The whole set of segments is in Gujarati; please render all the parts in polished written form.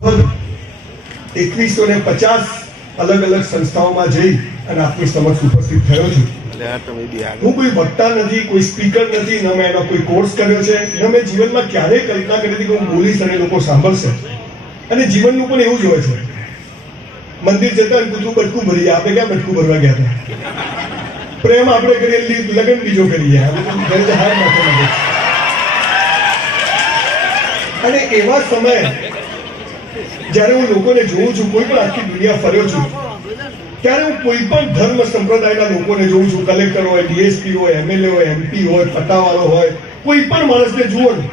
2150 અલગ અલગ સંસ્થાઓમાં જઈ અને આપની સમક્ષ ઉપસ્થિત થયો છું. હું કોઈ વક્તા નથી, કોઈ સ્પીકર નથી, ન મેં એનો કોઈ કોર્સ કર્યો છે, ન મેં જીવનમાં ક્યારેય કલ્પના કરી હતી કે હું બોલીશ અને લોકો સાંભળશે. અને જીવનનું પણ એવું જ હોય છે. મંદિર જતા કૂતરું બટકું ભરી જાય, આપણે ક્યાં બટકું ભરવા ગયા હતા? પ્રેમ આપણે કરીએ, લગ્ન બીજો કરીએ. અને એવા સમયે જ્યારે હું લોકોને જોઉં છું, કોઈ પણ આખી દુનિયા ફર્યો છું, ત્યારે હું કોઈ પણ ધર્મ સંપ્રદાયના લોકોને જોઉં છું. કલેક્ટર હોય, ડીએસપી હોય, એમએલએ હોય, એમપી હોય, પટ્ટાવાળો હોય, કોઈ પણ માણસને જુઓ ને,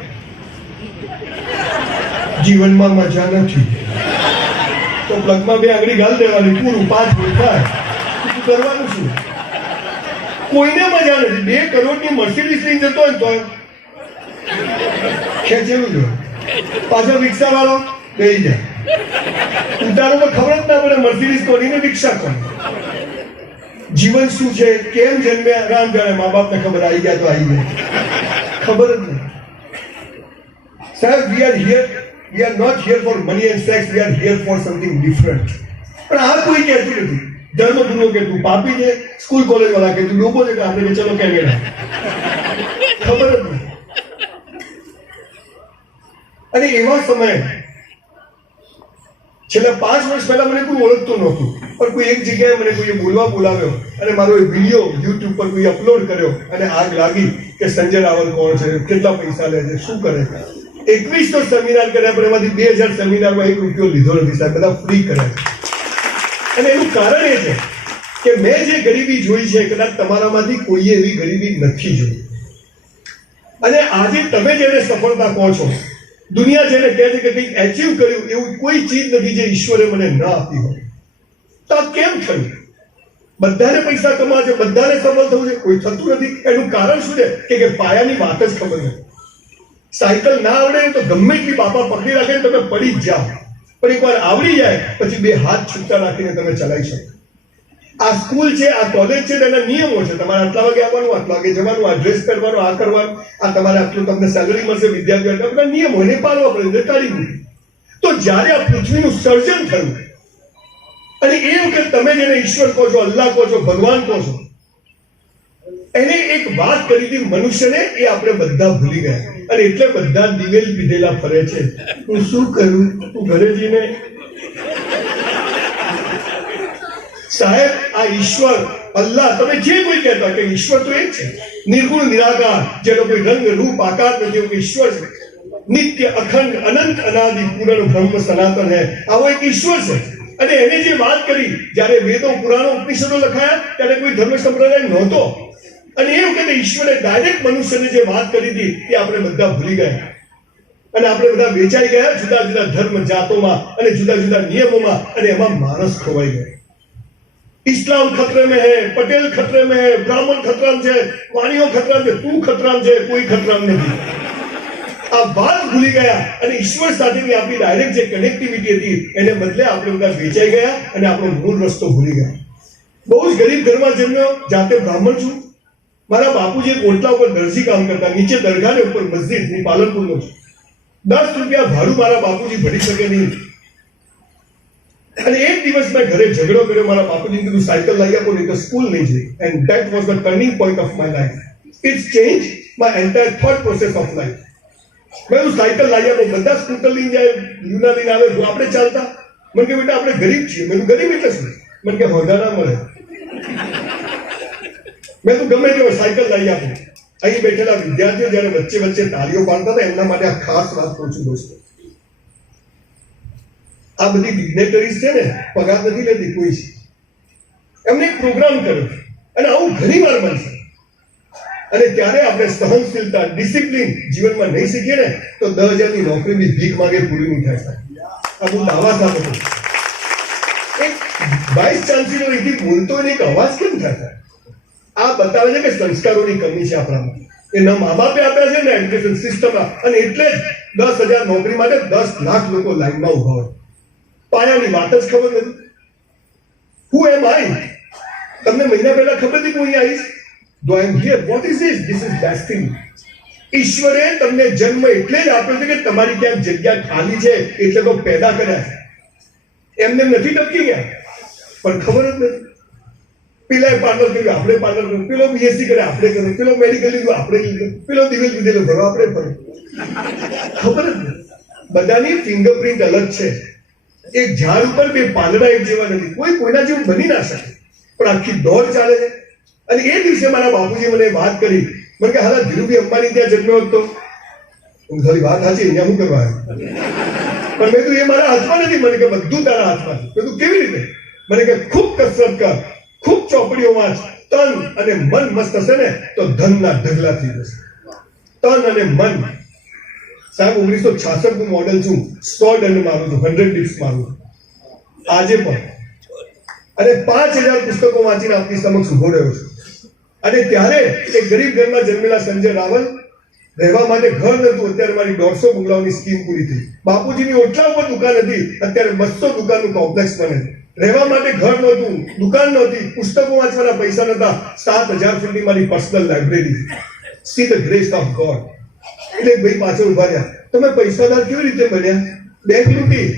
જીવનમાં મજા નથી તો પ્લગમાં બે આંગળી ગાલ દેવાની, પૂરું 5 મિનિટ થાય. તું કરવાનું શું? કોઈને મજા નથી. 2 કરોડની મર્સિડીઝ લઈને જતો હોય તો ખેંચેલું જો, પાછળ રિક્ષા વાળો બેસી જાય. ઉતારો તો ખબર જ ના પડે મર્સિડીઝ કોની ને રિક્ષા કોની. જીવન શું છે, કેમ જન્મ્યા, રામ જાણે. મા બાપને ખબર, આવી ગયા તો આવી ગયા, ખબર જ નહીં. સાહેબ, we are not here for money and sex, we are here for something different. પણ આ કોઈ કહેતું નથી. ધર્મગુરુઓ કે તું પાપી છે, સ્કૂલ કોલેજ વાળા કે તું લોકો છે કે આપણે ચલો કેનેડા, ખબર જ નહીં. અને એવા સમયે છેલ્લા 5 વર્ષ પહેલા મને કોઈ ઓળખતું નહોતું, પણ કોઈ એક જગ્યાએ મને કોઈએ બોલવા બોલાવ્યો અને મારો એક વિડીયો યુટ્યુબ પર કોઈ અપલોડ કર્યો અને આગ લાગી કે સંજય રાવલ કોણ છે, કેટલા પૈસા લે છે, શું કરે છે. 21 સેમિનાર કર્યા, પણ એમાંથી 2000 સેમિનારમાં 1 રૂપિયો લીધો નથી સાહેબ, બધા ફ્રી કર્યા છે. અને એનું કારણ એ છે કે મેં જે ગરીબી જોઈ છે, કદાચ તમારામાંથી કોઈએ એવી ગરીબી નથી જોઈ. અને આજે તમે જેને સફળતા કહો છો, દુનિયા જેને કહે છે કે કંઈક એચીવ કર્યું, એવું કોઈ ચીજ નથી જે ઈશ્વરે મને ન આપી હોય. તો આ કેમ થયું? બધાને પૈસા કમાવા છે, બધાને સફળ થવું છે, કોઈ થતું નથી. એનું કારણ શું છે કે પાયાની વાત જ ખબર નથી. સાયકલ ના આવડે તો ગમે એટલી બાપા પકડી રાખે તમે પડી જ જાઓ, પણ એકવાર આવડી જાય પછી 2 હાથ છૂટા રાખીને તમે ચલાવી શકો. આ સ્કૂલ છે, આ કોલેજ છે, એના નિયમો છે. તમારે આટલા વાગે આવવાનું, આટલા વાગે જવાનું, આ ડ્રેસ પહેરવાનું, આ કરવાનું, આ તમારે આટલું તમને સેલરી મળશે, વિદ્યાર્થીઓ બધા નિયમો એને પાળવા પડે, કાઢી મૂકી. તો જ્યારે આ પૃથ્વીનું સર્જન થયું અને એ વખત તમે જેને ઈશ્વર કહો છો, અલ્લાહ કહો છો, ભગવાન કહો છો, એને એક વાત કરી હતી મનુષ્યને, એ આપણે બધા ભૂલી ગયા. અને એટલે બધા દિવેલ પીધેલા ફરે છે. હું શું કરું? તું ઘરે જઈને સાહેબ, આ ઈશ્વર, અલ્લાહ, તમે જે કોઈ કહેતા કે ઈશ્વર તો એક છે, નિર્ગુણ નિરાકાર, જેનો કોઈ રંગ રૂપ આકાર નથી, એવું ઈશ્વર છે. નિત્ય અખંડ અનંત અનાદિ પૂરણ બ્રહ્મ સનાતન હે, આવો એક ઈશ્વર છે. અને એને જે વાત કરી, જ્યારે વેદો પુરાણો ઉપનિષદો લખાયા ત્યારે કોઈ ધર્મ સંપ્રદાય નહોતો. અને એ વખતે ઈશ્વરે ડાયરેક્ટ મનુષ્યને જે વાત કરી હતી એ આપણે બધા ભૂલી ગયા. અને આપણે બધા વેચાઈ ગયા જુદા જુદા ધર્મ જાતોમાં અને જુદા જુદા નિયમોમાં, અને એમાં માણસ ખોવાઈ ગયો. इस्लाम खतरे में है, पटेल खतरे में है, ब्राह्मण खतरा में है, वाणियों खतरा में, तू खतरा में है, कोई खतरा में नहीं. આ વાત ભૂલી ગયા અને ઈશ્વર સાથેની આપણી ડાયરેક્ટ જે કનેક્ટિવિટી હતી એને બદલે આપણે બધા વેચાઈ ગયા અને આપણો મૂળ રસ્તો ભૂલી ગયા. બહુ જ ગરીબ ઘરમાં જન્મ્યો, જાતે બ્રાહ્મણ છું. મારા બાપુજી કોટલા ઉપર દરજી કામ કરતા, નીચે દરગાહને ઉપર મસ્જિદ, ની પાલનપુરનો છું. 10 રૂપિયા ભાડું મારા બાપુજી ભરી શકે નહીં. અને એક દિવસ મેં ઘરે ઝઘડો કર્યો, મારા બાપુજીને કીધું સાયકલ લઈ આપો, નહીં તો સ્કૂલ નહીં જઈ. And that was the turning point of my life. It's change my entire thought process of life. મેં સાયકલ લઈ આપો, બધા સ્કૂટર લઈને જાય, યુના લઈને આવે, આપણે ચાલતા. મને કે બેટા આપણે ગરીબ છીએ. મેં ગરીબ એટલે શું? મને કે હોદ્દા ના મળે. મેં તો ગમે તેવો સાયકલ લઈ આપું. અહીં બેઠેલા વિદ્યાર્થીઓ જયારે વચ્ચે વચ્ચે તાળીઓ પાડતા હતા, એમના માટે આ ખાસ વાત કહું છું દોસ્તો. આ બધી ડિગ્નેટરીઝ છે ને, પગાર નથી લેતી કોઈ છે. એમને એક પ્રોગ્રામ કર્યો અને આવું ઘણી વાર બનશે. અને ત્યારે આપણે સહનશીલતા, ડિસિપ્લિન જીવનમાં નહીં શીખીએ ને તો 10,000 ની નોકરી બી ભીખ માંગે પૂરી નહીં થાય. આ બહુ દાવા સાથે એક વાઇસ ચાન્સેલર અહીંથી બોલતો હોય ને એક અવાજ કેમ થાય? આ બતાવે છે કે સંસ્કારોની કમી છે આપણામાં. એ ન મા બાપે આપ્યા છે ને એડ્યુકેશન સિસ્ટમમાં. અને એટલે જ 10,000 નોકરી માટે 10 લાખ લોકો લાઈનમાં ઉભા હોય. પાયાની વાત જ ખબર નથી. Who am I? તમને મહિના પહેલા ખબર હતી હું અહીં આવીશ? Do I am here? What is this? This is destiny. ઈશ્વરે તમને જન્મ એટલે જ આપ્યો છે કે તમારી ક્યાંક જગ્યા ખાલી છે એટલે તો પેદા કર્યા છે. એમને નથી ટપકી ગયા, પણ ખબર જ નથી. પેલા પાર્લર કર્યું, આપણે પાર્લર કર્યું, પેલો બીએસસી કરે, આપણે કર્યું, પેલો મેડિકલ લીધું, આપણે લીધું, પેલો દિવેલ લીધેલો ભરો, આપણે ભરો. ખબર જ નથી. બધાની ફિંગરપ્રિન્ટ અલગ છે. એક ઝાડ ઉપર બે પાંદડા એક જેવા નથી. કોઈ કોઈના જેવું બની ના શકે, પણ આખી દોડ ચાલે છે. અને એ દિવસે મારા બાપુજી મને વાત કરી, મને કે હાલા ધીરુભાઈ અંબાણી ત્યાં જન્મ્યો હતો. હું થોડી વાત સાચી, અહીંયા શું કરવા આવ્યો? પણ મેં કીધું એ મારા હાથમાં નથી. મને કે બધું તારા હાથમાં છે. મેં કીધું કેવી રીતે? મને કે ખૂબ કસરત કર, ખૂબ ચોપડીઓ વાંચ, તન અને મન મસ્ત હશે ને તો ધનના ઢગલા થઈ જશે. તન અને મન. સાહેબ 1966 નું મોડેલ છું, 100 દંડ મારું છું, 100 ડિપ્સ મારું છું આજે પણ. અને 5000 પુસ્તકો વાંચીને આપની સમક્ષ ઉભો રહ્યો છું. અને ત્યારે એક ગરીબ ઘરમાં જન્મેલા સંજય રાવલ, રહેવા માટે ઘર નતું. અત્યારે મારી 150 બંગલાઓની સ્કીમ પૂરી થઈ. બાપુજીની ઓટલા ઉપર દુકાન હતી, અત્યારે 200 દુકાનનું કોમ્પ્લેક્સ બને. રહેવા માટે ઘર નહોતું, દુકાન નહોતી, પુસ્તકો વાંચવાના પૈસા નતા. 7000 ફૂટની મારી personal library. See the grace of God. એટલે ભાઈ પાછળ ઉભા રહ્યા, તમે પૈસાદાર કેવી રીતે બન્યા? બેંક લૂંટી.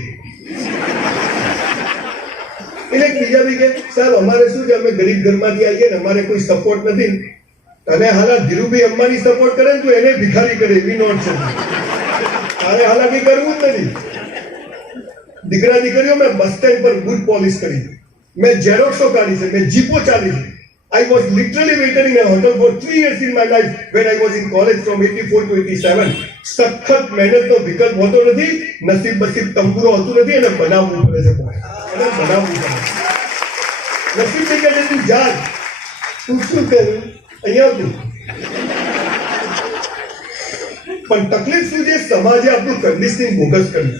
એટલે બીજા બી કે સાહેબ અમારે શું છે, અમે ગરીબ ઘરમાંથી આવીએ ને, અમારે કોઈ સપોર્ટ નથી. અને હાલા ધીરુભાઈ અંબાણી સપોર્ટ કરે ને તો એને ભિખારી કરે એવી નોટ છે. તારે હાલાકી કરવું જ નથી. દીકરા દીકરીઓ મેં બસ સ્ટેન્ડ પર બૂટ પોલિશ કરી, મેં ઝેરોક્સો કાઢી છે, મેં જીપો ચાલી છે. I was literally waiting in a hotel for 3 years in my life when I was in college from 84 to 87. સખત મહેનતનો વિકલ્પ હોતો નથી, નસીબ બસીબ તંબુરો હોતું નથી, અને બનાવવું પડે છે. અને બનાવવું પડે. નસીબ ને કહે છે તું જા, તું શું કર્યું અહીંયા તું. પણ તકલીફ શું છે, સમાજે આપણું કન્ડિશનિંગ બોગસ કર્યું.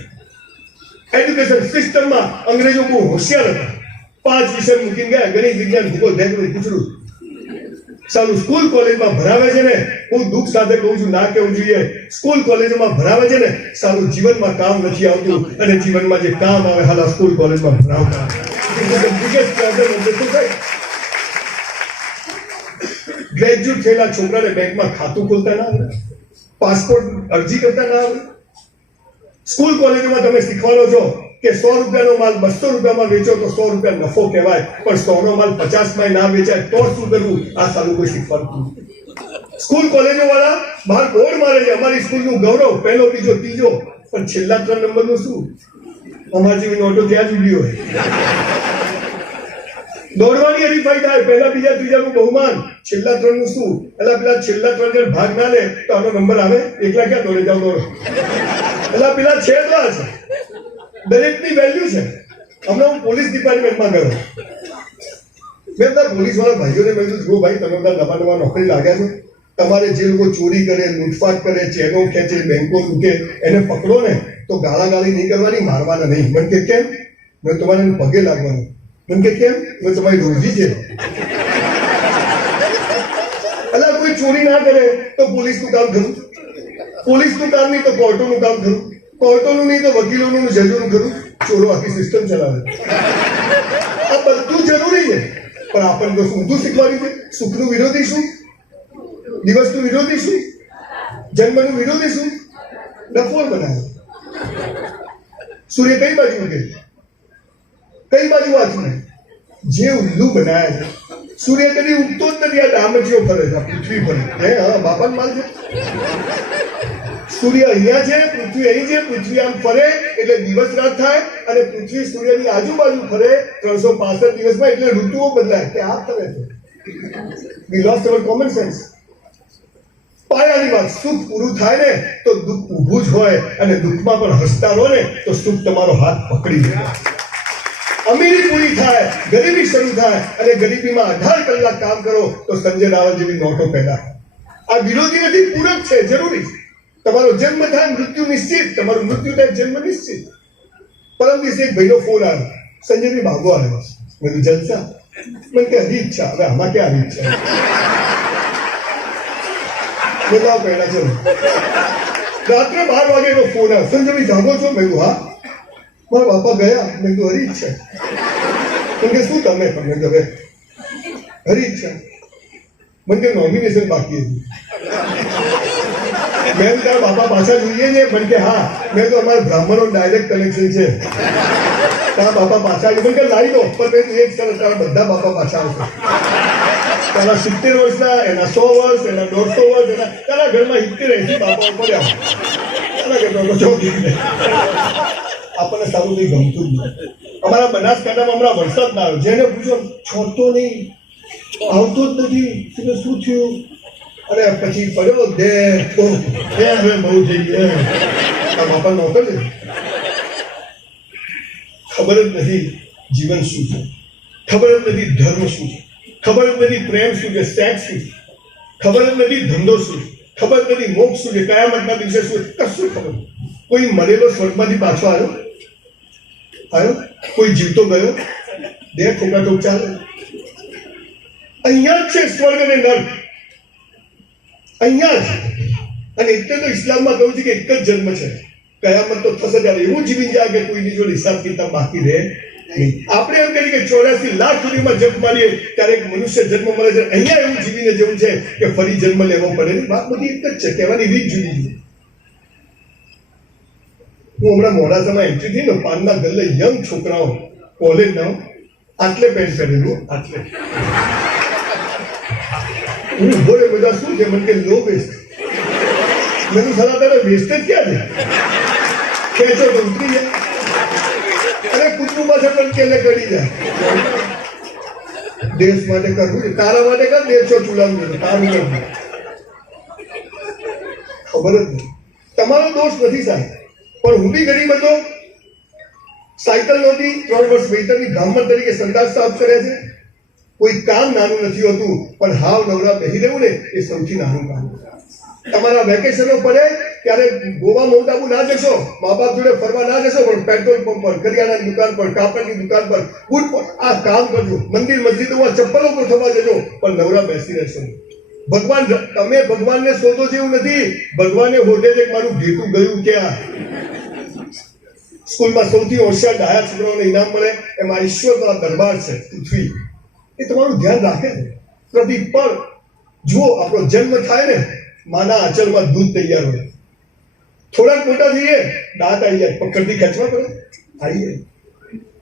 એજ્યુકેશન સિસ્ટમમાં અંગ્રેજો બહુ હોશિયાર હતા. 5 વિષય મૂકીને ગયા, ગણિત, વિજ્ઞાન, ભૂગોળ, ભેગું પૂછડું. સાલું સ્કૂલ કોલેજમાં ભણાવે છે ને, હું દુઃખ સાથે કહું છું, ના કહેવું જોઈએ, સ્કૂલ કોલેજમાં ભણાવે છે ને, સાલું જીવનમાં કામ નથી આવતું. અને જીવનમાં જે કામ આવે હાલા સ્કૂલ કોલેજમાં ભણાવતા. ગ્રેજ્યુએટ થયેલા છોકરાને બેંકમાં ખાતું ખોલતા ના આવડે, પાસપોર્ટ અરજી કરતા ના આવડે. સ્કૂલ કોલેજમાં તમે શીખવાનો છો કે 100 રૂપિયાનો માલ 200 રૂપિયામાં વેચો તો 100 રૂપિયા નફો કહેવાય, પણ 100 નો માલ 50 માં ના વેચાય તો શું કરવું, આ સાલું કોઈ શીખવાડતું. સ્કૂલ કોલેજો વાળા બહાર બોર્ડ મારે છે, અમારી સ્કૂલનું ગૌરવ પહેલો, બીજો, ત્રીજો, પણ છેલ્લા 3 નંબરનું શું? અમારી જેવી નોટો ત્યાં જ ઉડી હોય. દોડવાની હરીફાઈ થાય, પહેલા, બીજા, ત્રીજાનું બહુમાન, છેલ્લા 3 નું શું? પેલા છેલ્લા 3 જણ ભાગ ના લે તો આનો નંબર આવે. એકલા ક્યાં દોડે જાવ, દોડો. પેલા છે તો આ છે. દરેકની વેલ્યુ છે. હમણાં હું પોલીસ ડિપાર્ટમેન્ટમાં ગયો, મેં બધા પોલીસ વાળા ભાઈઓને મેં કીધું, જો ભાઈ તમે બધા નવા નોકરી લાગ્યા છો, તમારે જે લોકો ચોરી કરે, લૂંટફાટ કરે, ચેનો ખેંચે, બેંકો લૂંટે, એને પકડો ને તો ગાળાગાળી નહીં કરવાની, મારવાના નહીં. મને કે કેમ? મેં તમારે પગે લાગવાનું. મને કે કેમ? મેં તમારી રોજી છે. અલા કોઈ ચોરી ના કરે તો પોલીસનું કામ કરું, પોલીસનું કામ નહીં તો કોર્ટોનું કામ કરું, કોર્ટોનું નહીં તો વકીલોનું, જજોનું કરું. ચોરો આખી સિસ્ટમ ચલાવે. આ બધું જરૂરી છે, પણ આપણને તો ઊંધું શીખવાડ્યું છે. સુખનું વિરોધી શું? દિવસનું વિરોધી શું? જન્મનું વિરોધી શું? ડફોળ બનાવે. સૂર્ય કઈ બાજુ ઉગે? કઈ બાજુ વાંચવું? જે ઉલ્લુ બનાવે છે. સૂર્ય કદી ઉગતો જ નથી. આ ડામચીઓ ફરે છે, પૃથ્વી ફરે. હા, બાપાનો માલ છે. સૂર્ય અહીંયા છે, પૃથ્વી અહીં છે. પૃથ્વી આમ ફરે એટલે દિવસ રાત થાય, અને પૃથ્વી સૂર્યની આજુબાજુ ફરે 365 દિવસમાં, એટલે ઋતુઓ બદલાય. તે આ ફરે છે. We lost our common sense. પાયાની વાત, સુખ પૂરું થાય ને તો દુઃખ ઊભું જ હોય, અને દુઃખમાં પણ હસતા રહો ને તો સુખ તમારો હાથ પકડી લે. અમીરી પૂરી થાય, ગરીબી શરૂ થાય, અને ગરીબીમાં 18 કલાક કામ કરો તો સંજય રાવલ જેવી નોટો પેદા. આ વિરોધી નથી, પૂરક છે, જરૂરી છે. તમારો જન્મ થાય મૃત્યુ નિશ્ચિત, તમારું મૃત્યુ થાય જન્મ નિશ્ચિત. પરમ દિવસે એક ભાઈનો ફોન આવ્યો, સંજયની ભાગો આવ્યો. મેં કીધું જલસા. મને કે હરી ઈચ્છા. હવે આમાં ક્યાં હરી ઈચ્છા? બોલાવ પહેલા ચલો. રાત્રે 12 વાગે એનો ફોન આવ્યો, સંજયભાઈ જાગો છો? મેં કીધું હા. મારા બાપા ગયા. મેં કીધું હરી ઈચ્છા. મને કે શું તમે? પણ મેં હવે હરી ઈચ્છા. મને કે નોમિનેશન બાકી હતી. મેં તારા બાપા પાછા જોઈએ છે પણ કે હા મેં તો અમારા બ્રાહ્મણો ડાયરેક્ટ કનેક્શન છે તારા બાપા પાછા આવી મને કે લાવી દો પણ મેં એક સરસ તારા બધા બાપા પાછા આવશે તારા 70 વર્ષના એના 100 વર્ષ એના 150 વર્ષ એના તારા ઘરમાં 70-80 બાપાઓ પડ્યા તારા ઘરમાં તો આપણને સારું કંઈ ગમતું જ નહીં અમારા બનાસકાંઠામાં હમણાં વરસાદ ના આવ્યો જેને પૂછો છોડતો નહીં આવતો જ નથી શું થયું અરે પછી પડ્યો બહુ થઈ ગયા આ બાપા નહોતો ને ખબર જ નથી જીવન શું છે ખબર જ નથી ધર્મ શું છે ખબર જ નથી પ્રેમ શું છે સેક્સ શું છે ખબર જ નથી ધંધો શું છે ખબર જ નથી મોક્ષ શું છે કયામતના દિવસે શું કશું ખબર કોઈ મરેલો સ્વર્ગમાંથી પાછો આવ્યો કોઈ જીવતો ગયો બે ઠોકા ઠોક ચાલે અહીંયા જ છે સ્વર્ગ અને નર્ક અહીંયા જ અને એટલે તો ઇસ્લામમાં કહ્યું છે કે એક જ જન્મ છે કયામત તો થશે ત્યારે એવું જીવી જાય કે કોઈની જોડે હિસાબ કિતાબ બાકી રહે નહીં આપણે એમ કહીએ કે 84 લાખ સુધીમાં જન્મ મારીએ ત્યારે એક મનુષ્ય જન્મ મળે છે અહીંયા એવું જીવીને જેવું છે કે ફરી જન્મ લેવો પડે નહીં વાત બધી એક જ છે કહેવાની રીત જુદી જુદી હું હમણાં મોડાસામાં એન્ટ્રી થઈ ને પાનના ગલ્લે યંગ છોકરાઓ કોલેજના આટલે પેન્ટ પહેરેલું આટલે હું બોલે બધા શું છે મને કે લો વેસ્ટ મેં તો સલાહ તારે વેસ્ટ જ ક્યાં છે ખેંચો તો ઉતરી જાય અરે કૂતરું પાછળ પણ કેલે કરી જાય દેશ માટે કરવું છે તારા માટે કર દેશો ચૂલાવું તારું કરવું ખબર જ નહીં તમારો દોષ નથી સાહેબ પણ હું બી ગરીબ હતો સાયકલ નહોતી 3 વર્ષ વેતનની ગામમાં તરીકે સંદાસ સાફ કર્યા છે કોઈ કામ નાનું નથી હોતું પણ હાવ નવરા બેસી રહેવું ને એ સૌથી નાનું કામ તમારા વેકેશનો પડે ત્યારે ગોવા માઉન્ટ આબુ ના જશો મા બાપ જોડે ફરવા ના જશો પણ પેટ્રોલ પંપ પર કરિયાણાની દુકાન પર કાપડની દુકાન પર બૂટ પર આ કામ કરજો મંદિર મસ્જિદોમાં ચપ્પલો ગોઠવવા જજો પણ નવરા બેસી રહેશો ભગવાન તમે ભગવાનને શોધો જેવું નથી ભગવાને હોદે છે મારું ભેટું ગયું ક્યાં સ્કૂલમાં સૌથી હોશિયાર ડાયા છોકરાઓને ઇનામ મળે એમાં ઈશ્વરનો દરબાર છે પૃથ્વી એ તમારું ધ્યાન રાખે છે પ્રતિ પળ જુઓ આપણો જન્મ થાય ને માના આંચલમાં દૂધ તૈયાર હોય થોડાક મોટા થઈએ દાંત આવી જાય પકડથી ખેંચવા પડે આવી જાય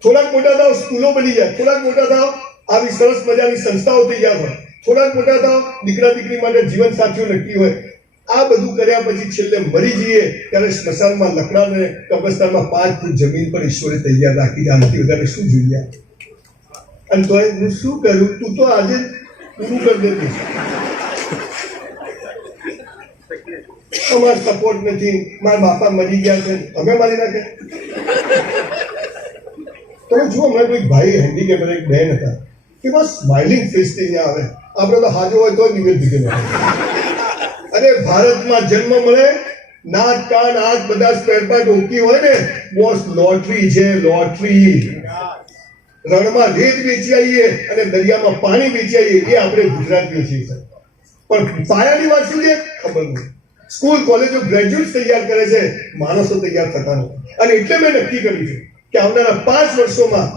થોડાક મોટા થાવ સ્કૂલો બની જાય થોડાક મોટા થાવ આવી સરસ મજાની સંસ્થાઓ તૈયાર હોય થોડાક મોટા થાવ દીકરા દીકરી માટે જીવન સાથીઓ નક્કી હોય આ બધું કર્યા પછી છેલ્લે મરી જઈએ ત્યારે સ્મશાનમાં લકડાને કબ્રસ્તાનમાં 5 ફૂટ જમીન પર ઈશ્વરે તૈયાર રાખી છે આનાથી વધારે શું જોઈએ અને તો હું શું કરું તું તો આજે પૂરું કરી દેતી અમારો સપોર્ટ નથી મારા બાપા મરી ગયા છે અમે મારી નાખે તમે જુઓ હમણાં કોઈ ભાઈ હેન્ડીકેપ એક બહેન હતા કે બસ સ્માઇલિંગ ફેસ થી અહીંયા આવે આપણે તો હાજો હોય તો નિવેદ દીધે અરે ભારતમાં જન્મ મળે નાક કાન આંખ બધા સ્પેર પાર્ટ ઓકી હોય ને બોસ લોટરી છે લોટરી રણમાં રેત વેચી આવીએ અને દરિયામાં પાણી વેચી આવીએ એ આપણે ગુજરાતીઓ છીએ પણ પાયાની વાત શું છે ખબર નહીં સ્કૂલ કોલેજો ગ્રેજ્યુએટ તૈયાર કરે છે માણસો તૈયાર થતા નથી અને એટલે મેં નક્કી કર્યું છે કે આવનારા 5 વર્ષોમાં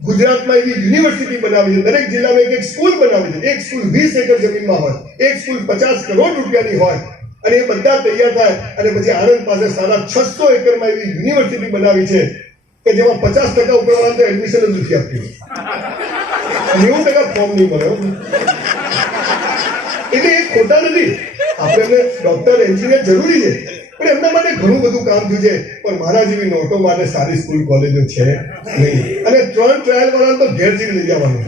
ગુજરાતમાં એવી યુનિવર્સિટી બનાવી છે દરેક જિલ્લામાં એક સ્કૂલ બનાવી છે એક સ્કૂલ 20 એકર જમીનમાં હોય એક સ્કૂલ 50 કરોડ રૂપિયાની હોય અને એ બધા તૈયાર થાય અને પછી આણંદ પાસે સારા 600 એકરમાં એવી યુનિવર્સિટી બનાવી છે કે જેમાં 50% ઉપરવાળા તો એડમિશન જ નથી આપતી 90% ફોર્મ નહીં મળે એટલે એ ખોટા નથી આપણે ડોક્ટર એન્જિનિયર જરૂરી છે પણ એમના માટે ઘણું બધું કામ થયું છે પણ મારા જેવી નોટો માટે સારી સ્કૂલ કોલેજો છે નહીં અને 3 ટ્રાયલ વાળા તો ઘેર જઈને લઈ જવાનું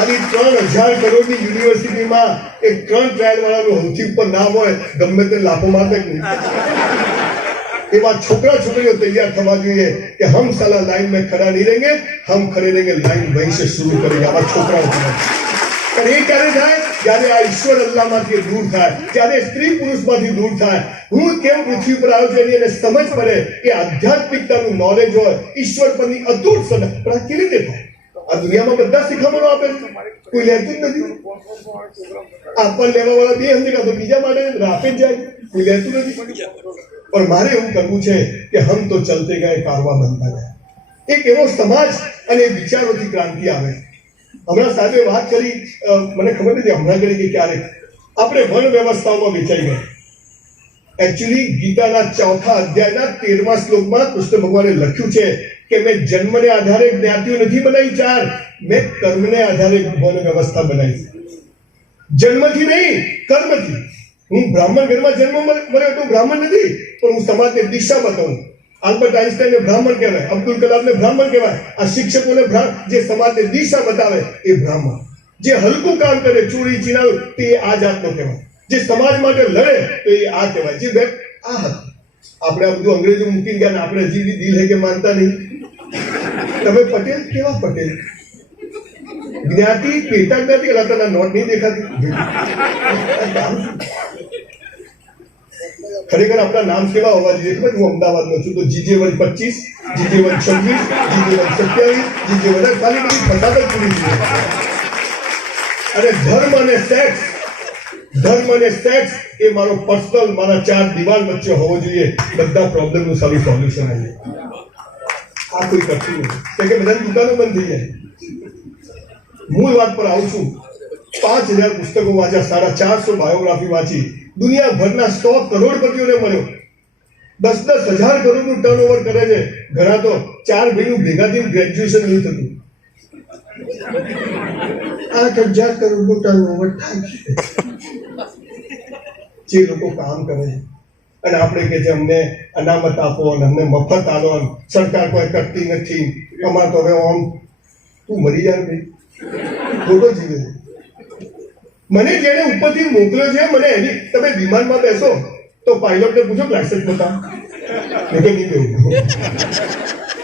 આવી 3000 કરોડની યુનિવર્સિટીમાં એક 3 ટ્રાયલ વાળાનું સૌથી ઉપર નામ હોય ગમે તે લાભો માટે એવા છોકરા છોકરીઓ તૈયાર થવા જોઈએ કે હમ સાલા લાइन में खड़ा नहीं रहेंगे हम खड़े रहेंगे लाइन वहीं से शुरू करेंगे આવા છોકરાઓ પણ એ ક્યારે થાય જ્યારે આ ઈશ્વર અલ્લાહમાંથી દૂર થાય જ્યારે સ્ત્રી પુરુષમાંથી દૂર થાય હું કેમ પૃથ્વી પર આવ્યો છું એની એને સમજ પડે એ આધ્યાત્મિકતાનું નોલેજ હોય ઈશ્વર પરની અતૂટ સમજ પણ આ કેવી રીતે થાય આ દુનિયામાં બધા શીખવાનો આપે કોઈ લેતું જ નથી આપણ લેવા વાળા બે હંધી તો બીજા માટે આપે જ જાય કોઈ લેતું નથી પણ મારે એવું કરવું છે કે હમ તો ચલતે ગયે કારવા બનતા ગયા એક એવો સમાજ અને વિચારોથી ક્રાંતિ આવે. હમણાં સાહેબે વાત કરી, મને ખબર નથી હમણાં કરી કે ક્યારેક આપણે વર્ણ વ્યવસ્થાઓમાં વેચાઈ ગયા. એકચ્યુઅલી ગીતાના 4થા અધ્યાયના 13મા શ્લોકમાં કૃષ્ણ ભગવાને લખ્યું છે કે મેં જન્મને આધારે જ્ઞાતિઓ નથી બનાવી ચાર, મેં કર્મને આધારે વર્ણ વ્યવસ્થા બનાવી. જન્મથી નહીં, કર્મથી. હું બ્રાહ્મણ ઘરમાં જન્મ મળ્યો તો બ્રાહ્મણ નથી, પણ હું સમાજને દિશા બતાવું. આલ્બર્ટ આઇન્સ્ટાઈને બ્રાહ્મણ કહેવાય, અબ્દુલ કલામને બ્રાહ્મણ કહેવાય. આ શિક્ષકોને જે સમાજને દિશા બતાવે એ બ્રાહ્મણ. જે હલકું કામ કરે, ચોરી ચીનાવ, તે આ જાતનો કહેવાય. જે સમાજ માટે લડે તો એ આ કહેવાય. જે આ હતું. આપણે આ બધું અંગ્રેજો મૂકીને ગયા, આપણે હજી બી દિલ હે કે માનતા નહીં. તમે પટેલ કેવા પટેલ? જ્ઞાતિ પેટા જ્ઞાતિ અલાતાના નોટ નહીં દેખાતી. ખરેખર આપણા નામ કેવા હોવા જોઈએ ખબર? હું અમદાવાદનો છું તો GJ1 25, GJ1 26, GJ1 27, GJ1 ખાલી બધી ફટાફટ પૂરી છે. અને ધર્મ અને સેક્સ એ મારો પર્સનલ, મારા 4 દિવાલ વચ્ચે હોવો જોઈએ. બધા પ્રોબ્લેમનું સારું સોલ્યુશન આવે. આ કોઈ કરતું નથી કે બધાની દુકાનો બંધ થઈ જાય. મૂળ વાત પર આવું છું. 5000 પુસ્તકો વાંચ્યા, 450 બાયોગ્રાફી વાંચી, દુનિયાભરના 100 કરોડપતિઓને મળ્યો. 10,000 કરોડનું ટર્નઓવર કરે છે. ઘણા તો 4 ભાઈનું ભેગા થઈને ગ્રેજ્યુએશન નહીં થતું. 8,000 કરોડનું ટર્નઓવર થાય છે. જે લોકો કામ કરે છે અને આપણે કે છે અમને અનામત આપો અને અમને મફત આલો, સરકાર કોઈ કરતી નથી, અમારે તો હવે આમ. તું મરી જાય ભાઈ, ખોટો જીવે. મને જેને ઉપરથી મોકલ્યો છે, મને એની, તમે વિમાનમાં બેસો તો પાયલોટને પૂછો લાયસન્સ બતાવ, મેં કે નહીં દેવું.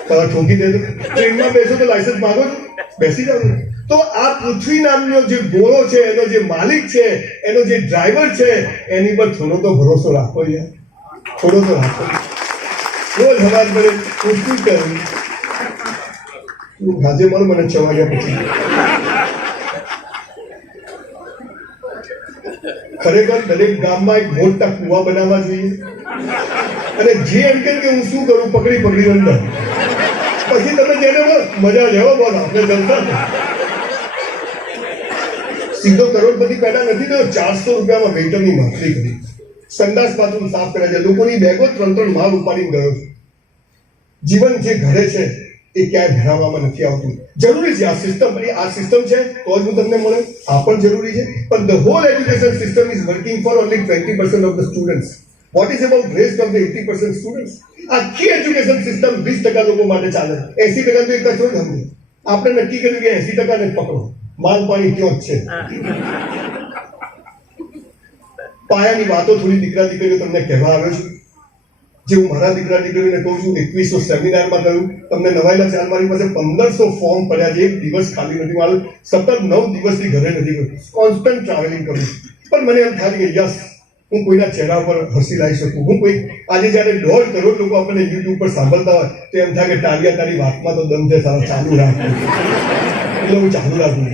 તમે ઠોકી દેજો. ટ્રેનમાં બેસો તો લાયસન્સ માંગો છો, બેસી જાવ. તો આ પૃથ્વી નામનો જે ગોળો છે, એનો જે માલિક છે, એનો જે ડ્રાઈવર છે, એની પર થોડો તો ભરોસો રાખો યાર, થોડો તો રાખો. રોજ હવાર પડે હું શું કરું? તું આજે મળ મને 6 વાગ્યા પછી. ખરેખર દરેક ગામમાં એક મોટા કુવા બનાવવા જોઈએ. અને જે એમ કે હું શું કરું, પકડી અંદર. પછી તમે જેને મજા લેવા બોલો, આપણે જલતા. સીધો કરોડપતિ પેદા નથી થયો. 400 રૂપિયામાં વેઇટરની નોકરી કરી, સંડાસ બાથરૂમ સાફ કરે છે, લોકોની બેગો 3 માળ ઉપાડીને ગયો છે. જીવન જે ઘડે છે એ ક્યાંય ભણાવવામાં નથી આવતું. જરૂરી છે આ સિસ્ટમ છે તો જ હું તમને મળે, આ પણ જરૂરી છે. પણ the whole education system is working for only 20% of the students. What is about rest of the 80% students? આખી એજ્યુકેશન સિસ્ટમ 20% લોકો માટે ચાલે, 80% તો એક કચરો જ સમજે. આપણે નક્કી કર્યું કે 80% ને પકડો, માલ પાણી ક્યાં જ છે. પાયાની વાતો થોડી દીકરા દીકરીઓ તમને કહેવા આવ્યો છું. જે હું મારા દીકરા દીકરીને કહું છું, 2100 સેમિનારમાં કહ્યું, તમને નવાયેલા ચાલ, મારી પાસે 1500 ફોર્મ પડ્યા છે, એક દિવસ ખાલી નથી મારું. સતત 9 દિવસથી ઘરે નથી ગયું, કોન્સ્ટન્ટ ટ્રાવેલિંગ કરું. પણ મને એમ થાય કે યસ, હું કોઈના ચહેરા પર હસી લાવી શકું. હું કોઈ આજે જયારે 1.5 કરોડ લોકો આપણને યુટ્યુબ પર સાંભળતા હોય તો એમ થાય કે ટાળિયા, તારી વાતમાં તો દમ છે, સારા ચાલુ રાખવું. એટલે હું ચાલુ રાખું.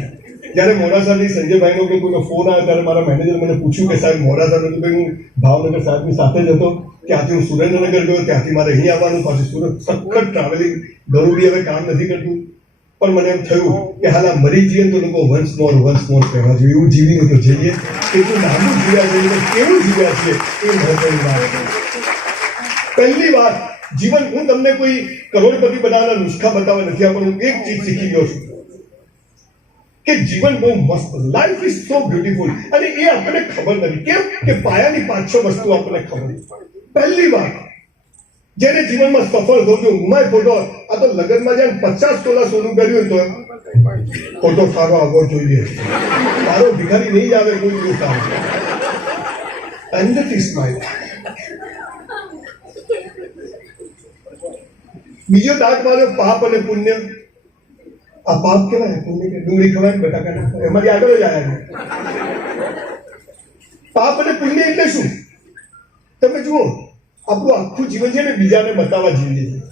જયારે મોડાસાથી સંજયભાઈનો કે કોઈનો ફોન આવ્યો ત્યારે મારા મેનેજર મને પૂછ્યું કે સાહેબ મોડાસા તો ભાઈ હું ભાવનગર સાહેબની સાથે જ હતો, ત્યાંથી હું સુરેન્દ્રનગર ગયો, ત્યાંથી મારે અહીં આવવાનું, પાછું સુરત, સખત ટ્રાવેલિંગ, ઘણું બી હવે કામ નથી કરતું. પણ મને એમ થયું કે હાલ આ મરી જઈએ તો લોકો વન્સ મોર કહેવા જોઈએ. એવું જીવીને તો જઈએ, કેટલું લાંબુ જીવ્યા છે, કેવું જીવ્યા છે, એ મહત્વની વાત છે. પહેલી વાત, જીવન, હું તમને કોઈ કરોડપતિ બનાવવાના નુસ્ખા બતાવવા નથી, પણ હું એક ચીજ શીખી ગયો છું કે જીવન બહુ મસ્ત, લાઈફ ઇઝ સો બ્યુટીફુલ. અને એ આપણને ખબર નથી. કેમ કે પાયાની 5-6 વસ્તુ આપણને ખબર. પહેલી વાત, જેને જીવનમાં સફળ થવું જોઈએ, ઉમાય ફોટો, આ તો લગ્નમાં જાય 50 તોલા સોનું પહેર્યું તો ફોટો સારો આવવો જોઈએ. સારો ભિખારી નહીં આવે કોઈ દિવસ આવે. And that is smile. બીજો દાંત માર્યો, પાપ અને પુણ્ય. આ પાપ કેવાય, પુણ્ય કે ડુંગળી ખવાય, બટાકા નાખવાય, એમાંથી આગળ જ આવ્યા. પાપ અને પુણ્ય એટલે શું? તમે જુઓ, આપણું આખું જીવન છે ને બીજાને બતાવવા જીવીએ છીએ.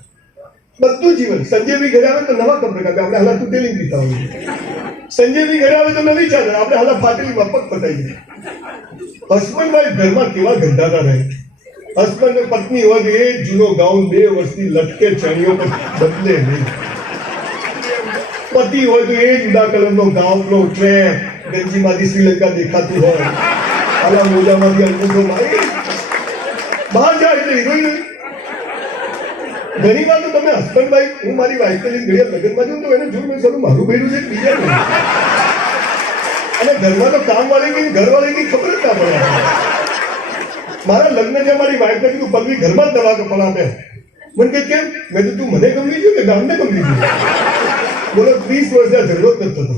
બધું જીવન. સંજયભાઈ ઘરે આવે તો નવા કપડે કાપે, આપણે હાલા તૂટેલી પીતા હોઈએ. સંજયભાઈ ઘરે આવે તો નવી ચાદર, આપણે હાલા ફાટેલી પગ પતાવીએ. હસબન્ડ વાઈફ ઘરમાં કેવા ગંધાતા રહે. હસબન્ડ ને પત્ની હોય તો એ જ જૂનો ગાઉન 2 વર્ષથી લટકે ચણિયો પર બદલે નહીં. પતિ હોય તો એ જ ઉડા કલરનો ગાઉનનો ટ્રેક ગંજીમાંથી શ્રીલંકા દેખાતું હોય, આલા મોજામાંથી અંગૂઠો મારી બહાર જાય એટલે હિરોઈન. ઘણી વાર તો તમે હસબન્ડ વાઈફ, હું મારી વાઈફને લઈને ઘડિયા લગ્નમાં જાઉં તો એને જોયું મેં સારું મારું ભેરું છે બીજા નહીં. અને ઘરમાં તો કામ વાળી કઈ ઘરવાળી કઈ ખબર જ ના પડે. મારા લગ્ન છે મારી વાઈફને કીધું પલ્લવી ઘરમાં જ દવા કપડા આપે. મને કે કેમ? મેં તો તું મને ગમવી છું કે ગામને ગમવી છું? બોલો 30 વર્ષ ઝઘડો જ નથી થતો.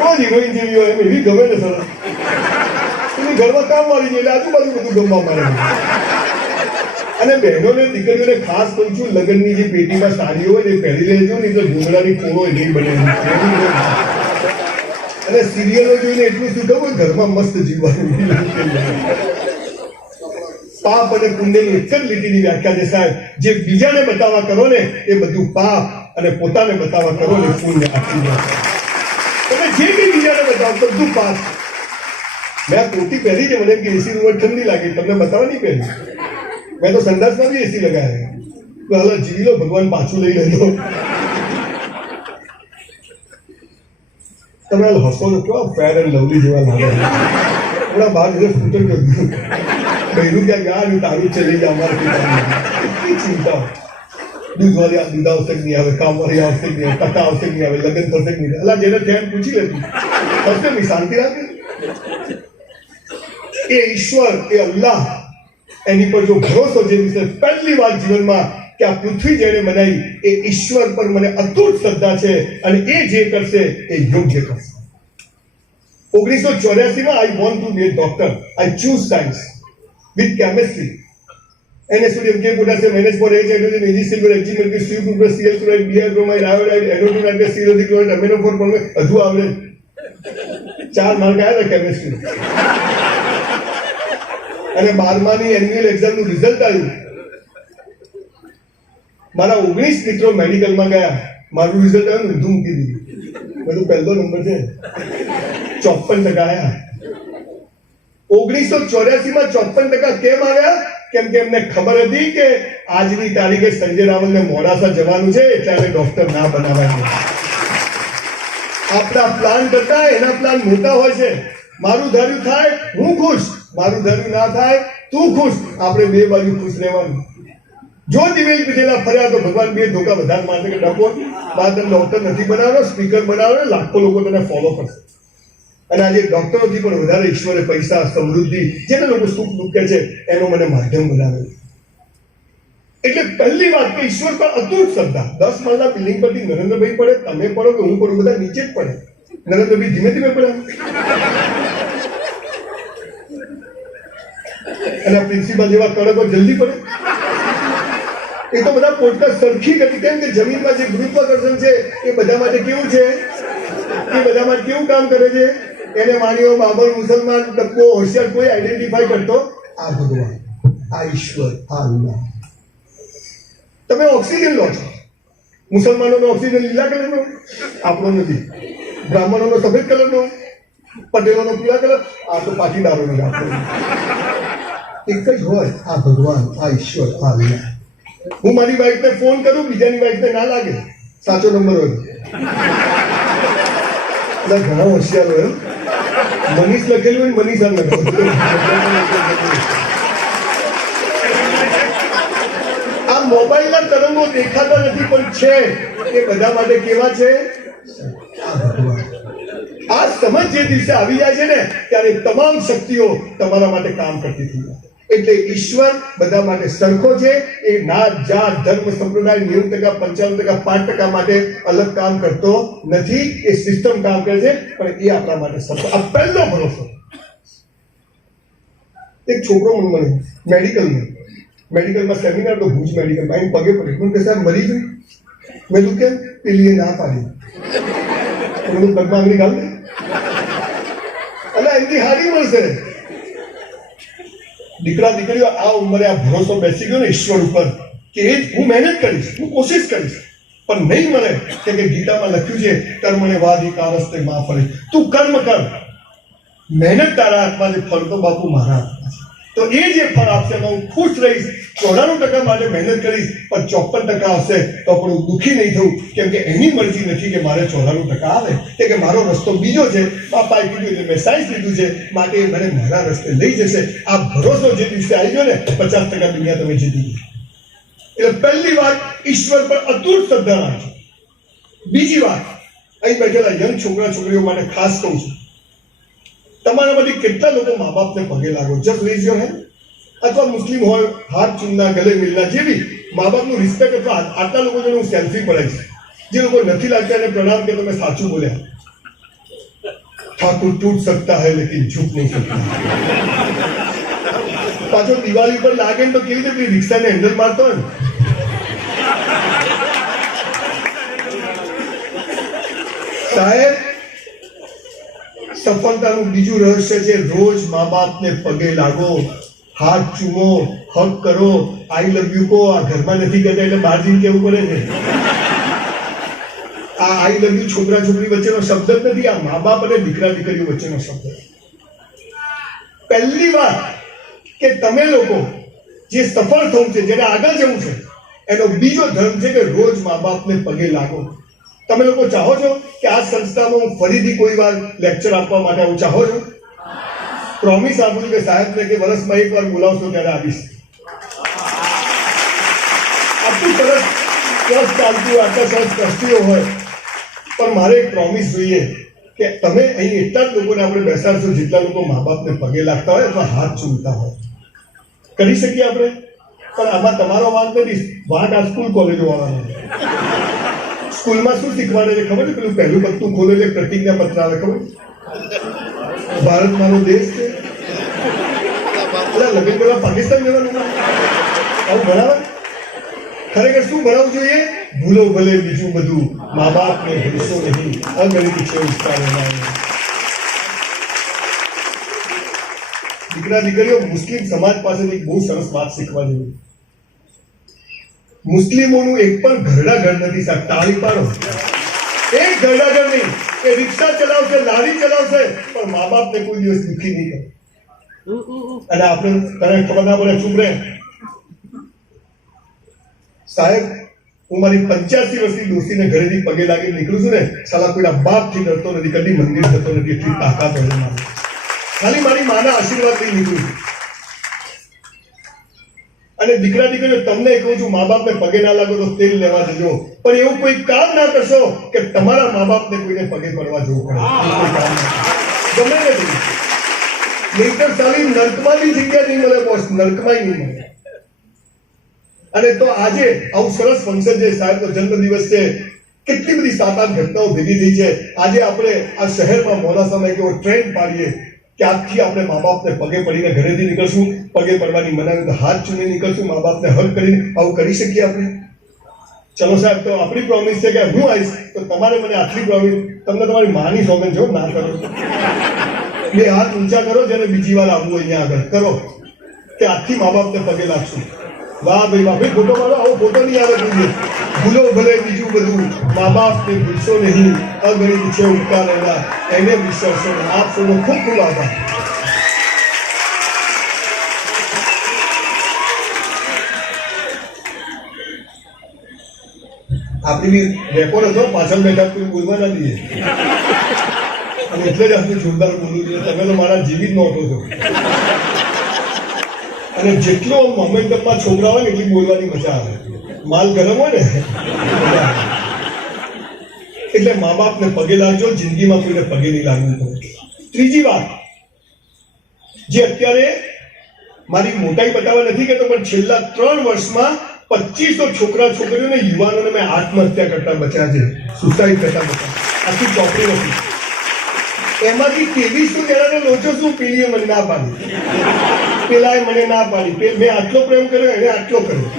રોજ હિરોઈન જેવી હોય એમ એવી ગમે ને સરસ. એની ઘરમાં કામ વાળી છે એટલે આજુબાજુ બધું ગમવા માંડે. અને બહેનોને દીકરીઓને ખાસ કહું છું, લગ્નની જે પેટીમાં સાડીઓ હોય ને એ પહેરી લેજો ને તો ડુંગળાની ફોડો નહીં બને. અને સિરિયલો જોઈને એટલું શું કહું, ઘરમાં મસ્ત જીવવાનું. પાપ અને પુણ્યની એક જ લીટીની વ્યાખ્યા છે સાહેબ. જે બીજાને બતાવવા કરો ને એ બધું પાપ, અને પોતાને બતાવવા કરો ને પુણ્ય. આખી વાત તમે જે બી બીજાને બતાવો બધું પાપ. મેં આ કોટી પહેરી છે, મને એમ કે એસી રૂમ ઠંડી લાગી, તમને બતાવવા નહીં પહેરી. મેં તો સંડાસમાં બી એસી લગાવ્યા. તો હવે જીવી લો, ભગવાન પાછું લઈ લેજો. તમે હસો તો કેવા ફેર એન્ડ લવલી જેવા લાગે. થોડા બહાર જઈને સ્કૂટર કર્યું બહેરું ક્યાં ગયા તારું છે લઈ જા અમારે કેટલી ચિંતા. દૂધવાળી આ દૂધ આવશે નહીં આવે, કામવાળી આવશે નહીં આવે, ટકા આવશે નહીં આવે, લગ્ન થશે નહીં. અલા જેને ધ્યાન પૂછી લેતું થશે નહીં, શાંતિ રાખે. એ ઈશ્વર, એ અલ્લાહ, એની પર જો ભરોસો જે વિશે પહેલી વાર જીવનમાં કે આ પૃથ્વી જેને બનાવી એ ઈશ્વર પર મને અતૂટ શ્રદ્ધા છે અને એ જે કરશે એ યોગ્ય કરશે. 1984 I want to be a doctor. I choose science with chemistry. એને સુધી કે potassium manage for H hydrogen AG silver AG mercury C group CL chloride BR bromide iodide એનોટોનાઇડ સીરોજી ક્લોરાઇડ અમીનો ફોર પણ હજુ આવડે 4 માર્ક આવ્યા હતા કેમિસ્ટ્રી. અને 12માની એન્યુઅલ એક્ઝામનું રિઝલ્ટ આવ્યું. મારા 19 મિત્રો મેડિકલમાં ગયા. મારું રિઝલ્ટ આવ્યું ઊંધું મૂકી દીધું. બધું પહેલો નંબર છે, 54% આવ્યા. 1984માં 54% કેમ આવ્યા? કેમ કે એમને ખબર હતી કે આજની તારીખે સંજય રાવલને મોડાસા જવાનું છે એટલે આને ડોક્ટર ના બનાવાય. આપણા પ્લાન કરતા એના પ્લાન મોટા હોય છે. મારું ધાર્યું થાય હું ખુશ, મારું ધાર્યું ના થાય તું ખુશ. આપણે બે બાજુ ખુશ રહેવાનું. જો દિવેલ પીધેલા ફર્યા તો ભગવાન બે ધોકા વધારે મારશે કે ડકો બાદ ડોક્ટર નથી બનાવવાનો, સ્પીકર બનાવવાનો, લાખો લોકો તને ફોલો કરશે. અને આજે ડોક્ટરોથી પણ વધારે ઈશ્વરે પૈસા, સમૃદ્ધિ, જેને લોકો સુખ દુઃખ કહે છે એનો મને માધ્યમ બનાવેલું. એટલે પહેલી વાત કે ઈશ્વર પર અતૂટ શ્રદ્ધા. 10 માળના બિલ્ડિંગ પરથી નરેન્દ્રભાઈ પડે, તમે પડો કે હું પડું, બધા નીચે જ પડે. નરેન્દ્રભાઈ ધીમે ધીમે પડે. અને પ્રિન્સિપાલ જેવા કડકો જલ્દી પડે. એ તો બધા પોટકા સરખી ગતિ, કેમ કે જમીનમાં જે ગુરુત્વાકર્ષણ છે એ બધા માટે કેવું છે, એ બધા માટે કેવું કામ કરે છે. એને માનીઓ બાબર, મુસલમાન, ડબ્બો, હોશિયાર કોઈ આઈડેન્ટિફાઈ કરતો. આ ભગવાન, આ ઈશ્વર, આ અલ્લાહ. તમે ઓક્સિજન લો છો. મુસલમાનોનો ઓક્સિજન લીલા કલરનો, આપણો નથી. બ્રાહ્મણોનો સફેદ કલરનો, પટેલોનો પીળા કલર, આ તો પાટીદારોનો આપણો. એક જ હોય આ ભગવાન, આ ઈશ્વર, આ અલ્લાહ. હું મારી વાઈફને ફોન કરું, બીજાની વાઈફને ના લાગે, સાચો નંબર હોય. ઘણા હોશિયાર હોય. મનીષ લખેલું હોય, મનીષા લખેલું. આ મોબાઈલના તરંગો દેખાતા નથી પણ છે. એ બધા માટે કેવા છે? આ સમજ જે દિવસે આવી જાય છે ને ત્યારે તમામ શક્તિઓ તમારા માટે કામ કરતી થઈ જાય. એટલે ઈશ્વર બધા માટે સરખો છે. એ નાત, જાત, ધર્મ, સંપ્રદાય 90%, 95%, 5% માટે અલગ કામ કરતો નથી. એ સિસ્ટમ કામ કરે છે પણ એ આપણા માટે સરખો. આ પહેલો ભરોસો. એક છોકરો મને મળ્યો મેડિકલમાં સેમિનાર તો ભુજ મેડિકલમાં એમ પગે પડે. મને કહે સાહેબ મરી ગયું. મેં તું કેમ? પેલી ના પાડી. પગમાં આંગળી ગાળ દે. અને એમની હારી મળશે. દીકરા દીકરીઓ આ ઉંમરે આ ભરોસો બેસી ગયો ને ઈશ્વર ઉપર કે હું મહેનત કરીશ, હું કોશિશ કરીશ, પણ નહીં મળે. કે ગીતામાં લખ્યું છે કર્મને વાધિકારસ્તે મા ફરે. તું કર્મ કર, મહેનત તારા હાથમાં છે, ફળ તો બાપુ મારા હાથમાં છે. તો એ જે ફળ આપશે એમાં હું ખુશ રહીશ, 94% માટે મહેનત કરીશ, પણ 54% આવશે તો પણ હું દુઃખી નહીં થવું, કેમ કે એની મરજી નથી કે મારે 94% આવે, કે મારો રસ્તો બીજો છે, બાપાએ કીધું એટલે મેં સાયન્સ લીધું છે, માટે મને મારા રસ્તે લઈ જશે. આ ભરોસો જે દિવસે આવી ગયો ને 50% દુનિયા તમે જીતી ગઈ. એટલે પહેલી વાત, ઈશ્વર પર અતૂટ શ્રદ્ધા રાખજો. બીજી વાત, અહીં બેઠેલા યંગ છોકરા છોકરીઓ માટે ખાસ કહું છું, તમારામાંથી કેટલા લોકો મા બાપને પગે લાગો? Just rays your hand. અથવા મુસ્લિમ હોય, હાથ ચૂમના, ગલે મિલના, જે બી મા બાપનું રિસ્પેક્ટ અથવા આટલા લોકો જોડે હું સેલ્ફી પડાવીશ. જે લોકો નથી લાગતા એને પ્રણામ કે તમે સાચું બોલ્યા. ઠાकुर टूट सकता है लेकिन झुक नहीं सकता. પાછો દિવાળી પર લાગે ને તો કેવી રીતે રિક્ષાને હેન્ડલ મારતો હોય ને. સાહેબ, સફળતાનું બીજું રહસ્ય છે રોજ મા બાપને પગે લાગો, હાથ ચૂમો, હક કરો, આઈ લવ યુ કહો. આ ઘરમાં નથી કહેતા એટલે બહાર જઈને કેવું પડે છે. આ આઈ લવ યુ છોકરા છોકરી વચ્ચેનો શબ્દ જ નથી, આ મા બાપ અને દીકરા દીકરીઓ વચ્ચેનો શબ્દ. પહેલી વાત કે તમે લોકો જે સફળ થવું છે, જેને આગળ જવું છે, એનો બીજો ધર્મ છે કે રોજ મા બાપને પગે લાગો. તમે લોકો ચાહો છો કે આ સંસ્થામાં હું ફરીથી કોઈ વાર લેક્ચર આપવા માટે આવું ચાહો છો? પ્રોમિસ આપું છું કે સાહેબને કે વર્ષમાં એક વાર બોલાવશો ત્યારે આવીશ. આટલું સરસ ટ્રસ્ટ ચાલતું, આટલા સરસ ટ્રસ્ટીઓ હોય, પણ મારે એક પ્રોમિસ જોઈએ કે તમે અહીં એટલા જ લોકોને આપણે બેસાડશો જેટલા લોકો મા બાપને પગે લાગતા હોય અથવા હાથ ચૂમતા હોય. કરી શકીએ આપણે? પણ આમાં તમારો વાંક નથી, વાંક આ સ્કૂલ કોલેજો વાળાનો. સ્કૂલમાં શું શીખવાડે છે ખબર છે? પેલું પહેલું પત્તું ખોલે છે, પ્રતિજ્ઞા પત્ર આવે, ખબર? ભારત મારો દેશ છે. લગ્ન કરવા પાકિસ્તાન જવાનું આવું ભણાવે? ખરેખર શું ભણાવવું જોઈએ? ભૂલો ભલે બીજું બધું, મા બાપને ભૂલશો નહીં, અગણિત છે ઉત્સાહ. દીકરા દીકરીઓ, મુસ્લિમ સમાજ પાસેથી બહુ સરસ વાત શીખવા જેવી. મુસ્લિમોનું એક પણ ઘરડા ઘર નથી. સાહેબ, તાળી પાડો. એક ઘરડા ઘર નહીં કે રિક્ષા ચલાવશે, લારી ચલાવશે, પણ મા બાપને કોઈ દિવસ દુઃખી નહીં કરે. અને આપણે તને ખબર ના પડે, ચૂપ રહે. સાહેબ, હું મારી 85 વર્ષની ડોસીને ઘરેથી પગે લાગી નીકળું છું ને, સાલા કોઈના બાપથી ડરતો નથી, કદી મંદિર જતો નથી, એટલી તાકાત હોય મારી. ખાલી મારી માના આશીર્વાદ લઈ નીકળું છું. અને દીકરા દીકરીઓ, તમને કહું છું, મા બાપને પગે ના લાગો તો તેલ લેવા જજો, પણ એવું કોઈ કામ ના કરશો કે તમારા મા બાપને કોઈને પગે પડવા જવું પડે. ગમે નથી. નહીતર સાલી નર્કમાં બી જગ્યા નહીં મળે બોસ, નર્કમાં નહીં મળે. અને તો આજે આવું સરસ ફંક્શન છે, સાહેબનો જન્મદિવસ છે, કેટલી બધી 7-8 ઘટનાઓ ભેગી થઈ છે. આજે આપણે આ શહેરમાં મોડાસામાં એક એવો ટ્રેન્ડ પાડીએ કે આજથી આપણે મા બાપને પગે પડીને ઘરેથી નીકળશું. પગે પડવાની મનાવી તો હાથ ચૂમી નીકળશું, મા બાપને હક કરીને. આવું કરી શકીએ આપણે? ચલો સાહેબ, તો આપણી પ્રોમિસ છે કે હું આવીશ તો તમારે મને આટલી પ્રોમિસ, તમને તમારી માની સોગંદ જો ના કરો. 2 હાથ ઊંચા કરો, જેને બીજી વાર આવવું અહીંયા આગળ કરો કે આજથી મા બાપને પગે લાગશું. વાહ ભાઈ વાહ. ભાઈ ફોટો મારો, આવો ફોટો નહીં આવે જોઈએ. ભૂલો ભલે બીજું બધું, મા બાપને ભૂલશો નહીં, અગણિત છે ઉપકાર એના, એને વિશ્વાસો. આપ સૌનો ખૂબ ખૂબ આભાર. આપણી બી રેકોર્ડ હતો, પાછળ બેઠા કોઈ બોલવા ના દઈએ, અને એટલે જ આપણે જોરદાર બોલવું જોઈએ. તમે તો મારા જીવિત નહોતો છો. અને જેટલો મોમેન્ટમમાં છોકરા હોય ને એટલી બોલવાની મજા આવે. માલ ગરમ હોય ને એટલે મા બાપને પગે લાગજો, જિંદગીમાં કોઈને પગે નહીં લાગવું પડે. ત્રીજી વાત, જે અત્યારે મારી મોટાઈ બતાવવા નથી કહેતો, પણ છેલ્લા 3 વર્ષમાં 2500 છોકરા છોકરીઓને, યુવાનોને મેં આત્મહત્યા કરતા બચ્યા છે, સુસાઇડ કરતા બચ્યા. આખી ચોપડી નથી. એમાંથી 2300 જણાને લોચો શું, પેલીએ મને ના પાડી, પેલાએ મને ના પાડી, મેં આટલો પ્રેમ કર્યો, એને આટલો કર્યો.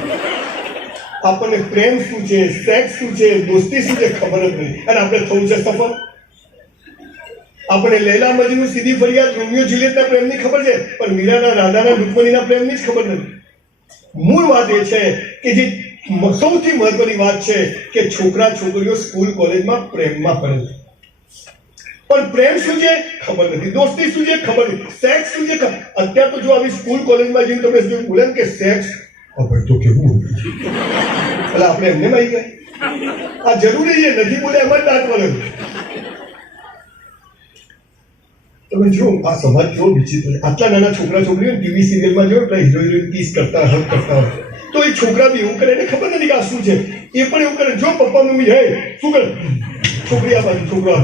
આપણને પ્રેમ શું છે, સેક્સ શું છે, દોસ્તી શું છે ખબર જ નહીં. અને આપણે થવું છે સફળ. આપણે લૈલા મજનુ, સીધી ફરિયાદ, રોમિયો જુલિયટના પ્રેમની ખબર છે, પણ મીરાના રાધાના રૂકમણીના પ્રેમની જ ખબર નથી. મૂળ વાત એ છે કે જે સૌથી મહત્વની વાત છે કે છોકરા છોકરીઓ સ્કૂલ કોલેજમાં પ્રેમમાં પડે છે. પણ પ્રેમ શું છે ખબર નથી, દોસ્તી શું છે ખબર નથી, સેક્સ શું છે અત્યારે તો જો આવી સ્કૂલ કોલેજમાં જઈને તમે જો બોલે કે સેક્સ, ભાઈ તો કેવું એટલે આપણે એમને આવી ગયા, આ જરૂરી છે, નથી બોલે એમાં જ દાંત વળે. તમે જો આ સમાજ કેવો વિચિત્ર, આટલા નાના છોકરા છોકરીઓ ટીવી સિરિયલમાં જો એટલે હીરો હિરોઈન કિસ કરતા હક કરતા હોય તો એ છોકરા બી એવું કરે, એને ખબર નથી કે આ શું છે, એ પણ એવું કરે. જો પપ્પા મમ્મી હે શું કરે, છોકરી આ બાજુ છોકરા,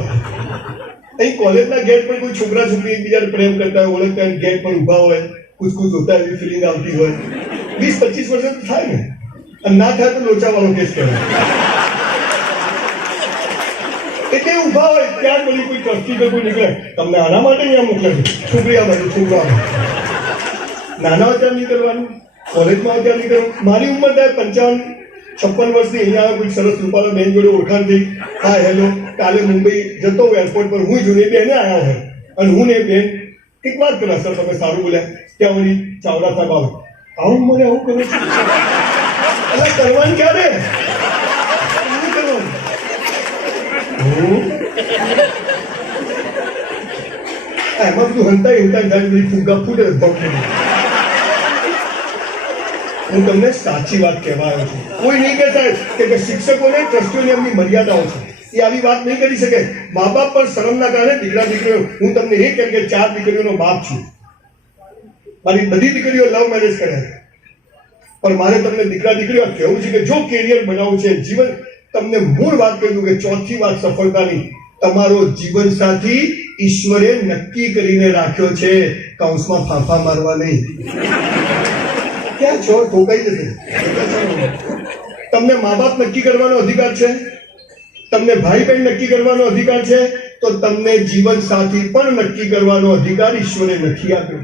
અહીં કોલેજના ગેટ પર કોઈ છોકરા છોકરી એકબીજાને પ્રેમ કરતા હોય, ઓળખતા હોય, ગેટ પર ઉભા હોય, કુછ કુછ હોતા એવી ફિલિંગ આવતી હોય, 20-25 વર્ષ થાય ને, અને ના થાય તો લોચા વાળો કેસ કહેવાય. એટલે ઉભા હોય ત્યાં બધી કોઈ ટ્રસ્ટી કે કોઈ નીકળે, તમને આના માટે અહીંયા મોકલે છે, છોકરી આ બાજુ છોકરા, નાના હોય ત્યાં નહીં કરવાનું, કોલેજમાં હોય ત્યાં નહીં કરવાનું. મારી ઉંમર થાય 55-56 વર્ષની, અહીંયા કોઈ સરસ રૂપાળા બેન જોડે ઓળખાણ થઈ, હા હેલો, કાલે મુંબઈ જતો હોય એરપોર્ટ પર, હું જોઈને બેને આવ્યા હોય અને હું ને બેન એક વાત કરા, સર તમે સારું બોલ્યા, ત્યાં વળી ચાવડા સાહેબ આવે, આવું મને આવું કરું છું, એટલે કરવાનું ક્યારે એમાં બધું હંતા ફૂગા ફૂટે. હું તમને સાચી વાત કહેવા આવ્યો છું. કોઈ નહીં કહેતા કે શિક્ષકોને ટ્રસ્ટીઓને એમની મર્યાદાઓ છે, એ આવી વાત નહીં કરી શકે. મા બાપ પણ શરમના કારણે દીકરા દીકરીઓ, હું તમને એ કહું કે 4 દીકરીઓનો બાપ છું, મારી બધી દીકરીઓ લવ મેરેજ કર્યા, પણ મારે તમને દીકરા દીકરીઓ કહેવું છે કે જો કેરિયર બનાવવું છે, જીવન, તમને મૂળ વાત કહ્યું કે ચોથી વાત સફળતાની, તમારો જીવન સાથી ઈશ્વરે નક્કી કરીને રાખ્યો છે, કૌંસમાં ફાંફા મારવા નહીં. ક્યાં છો, ઠોકાઈ જશે. તમને મા બાપ નક્કી કરવાનો અધિકાર છે, તમને ભાઈ બહેન નક્કી કરવાનો અધિકાર છે, તો તમને જીવન સાથી પણ નક્કી કરવાનો અધિકાર ઈશ્વરે નથી આપ્યો.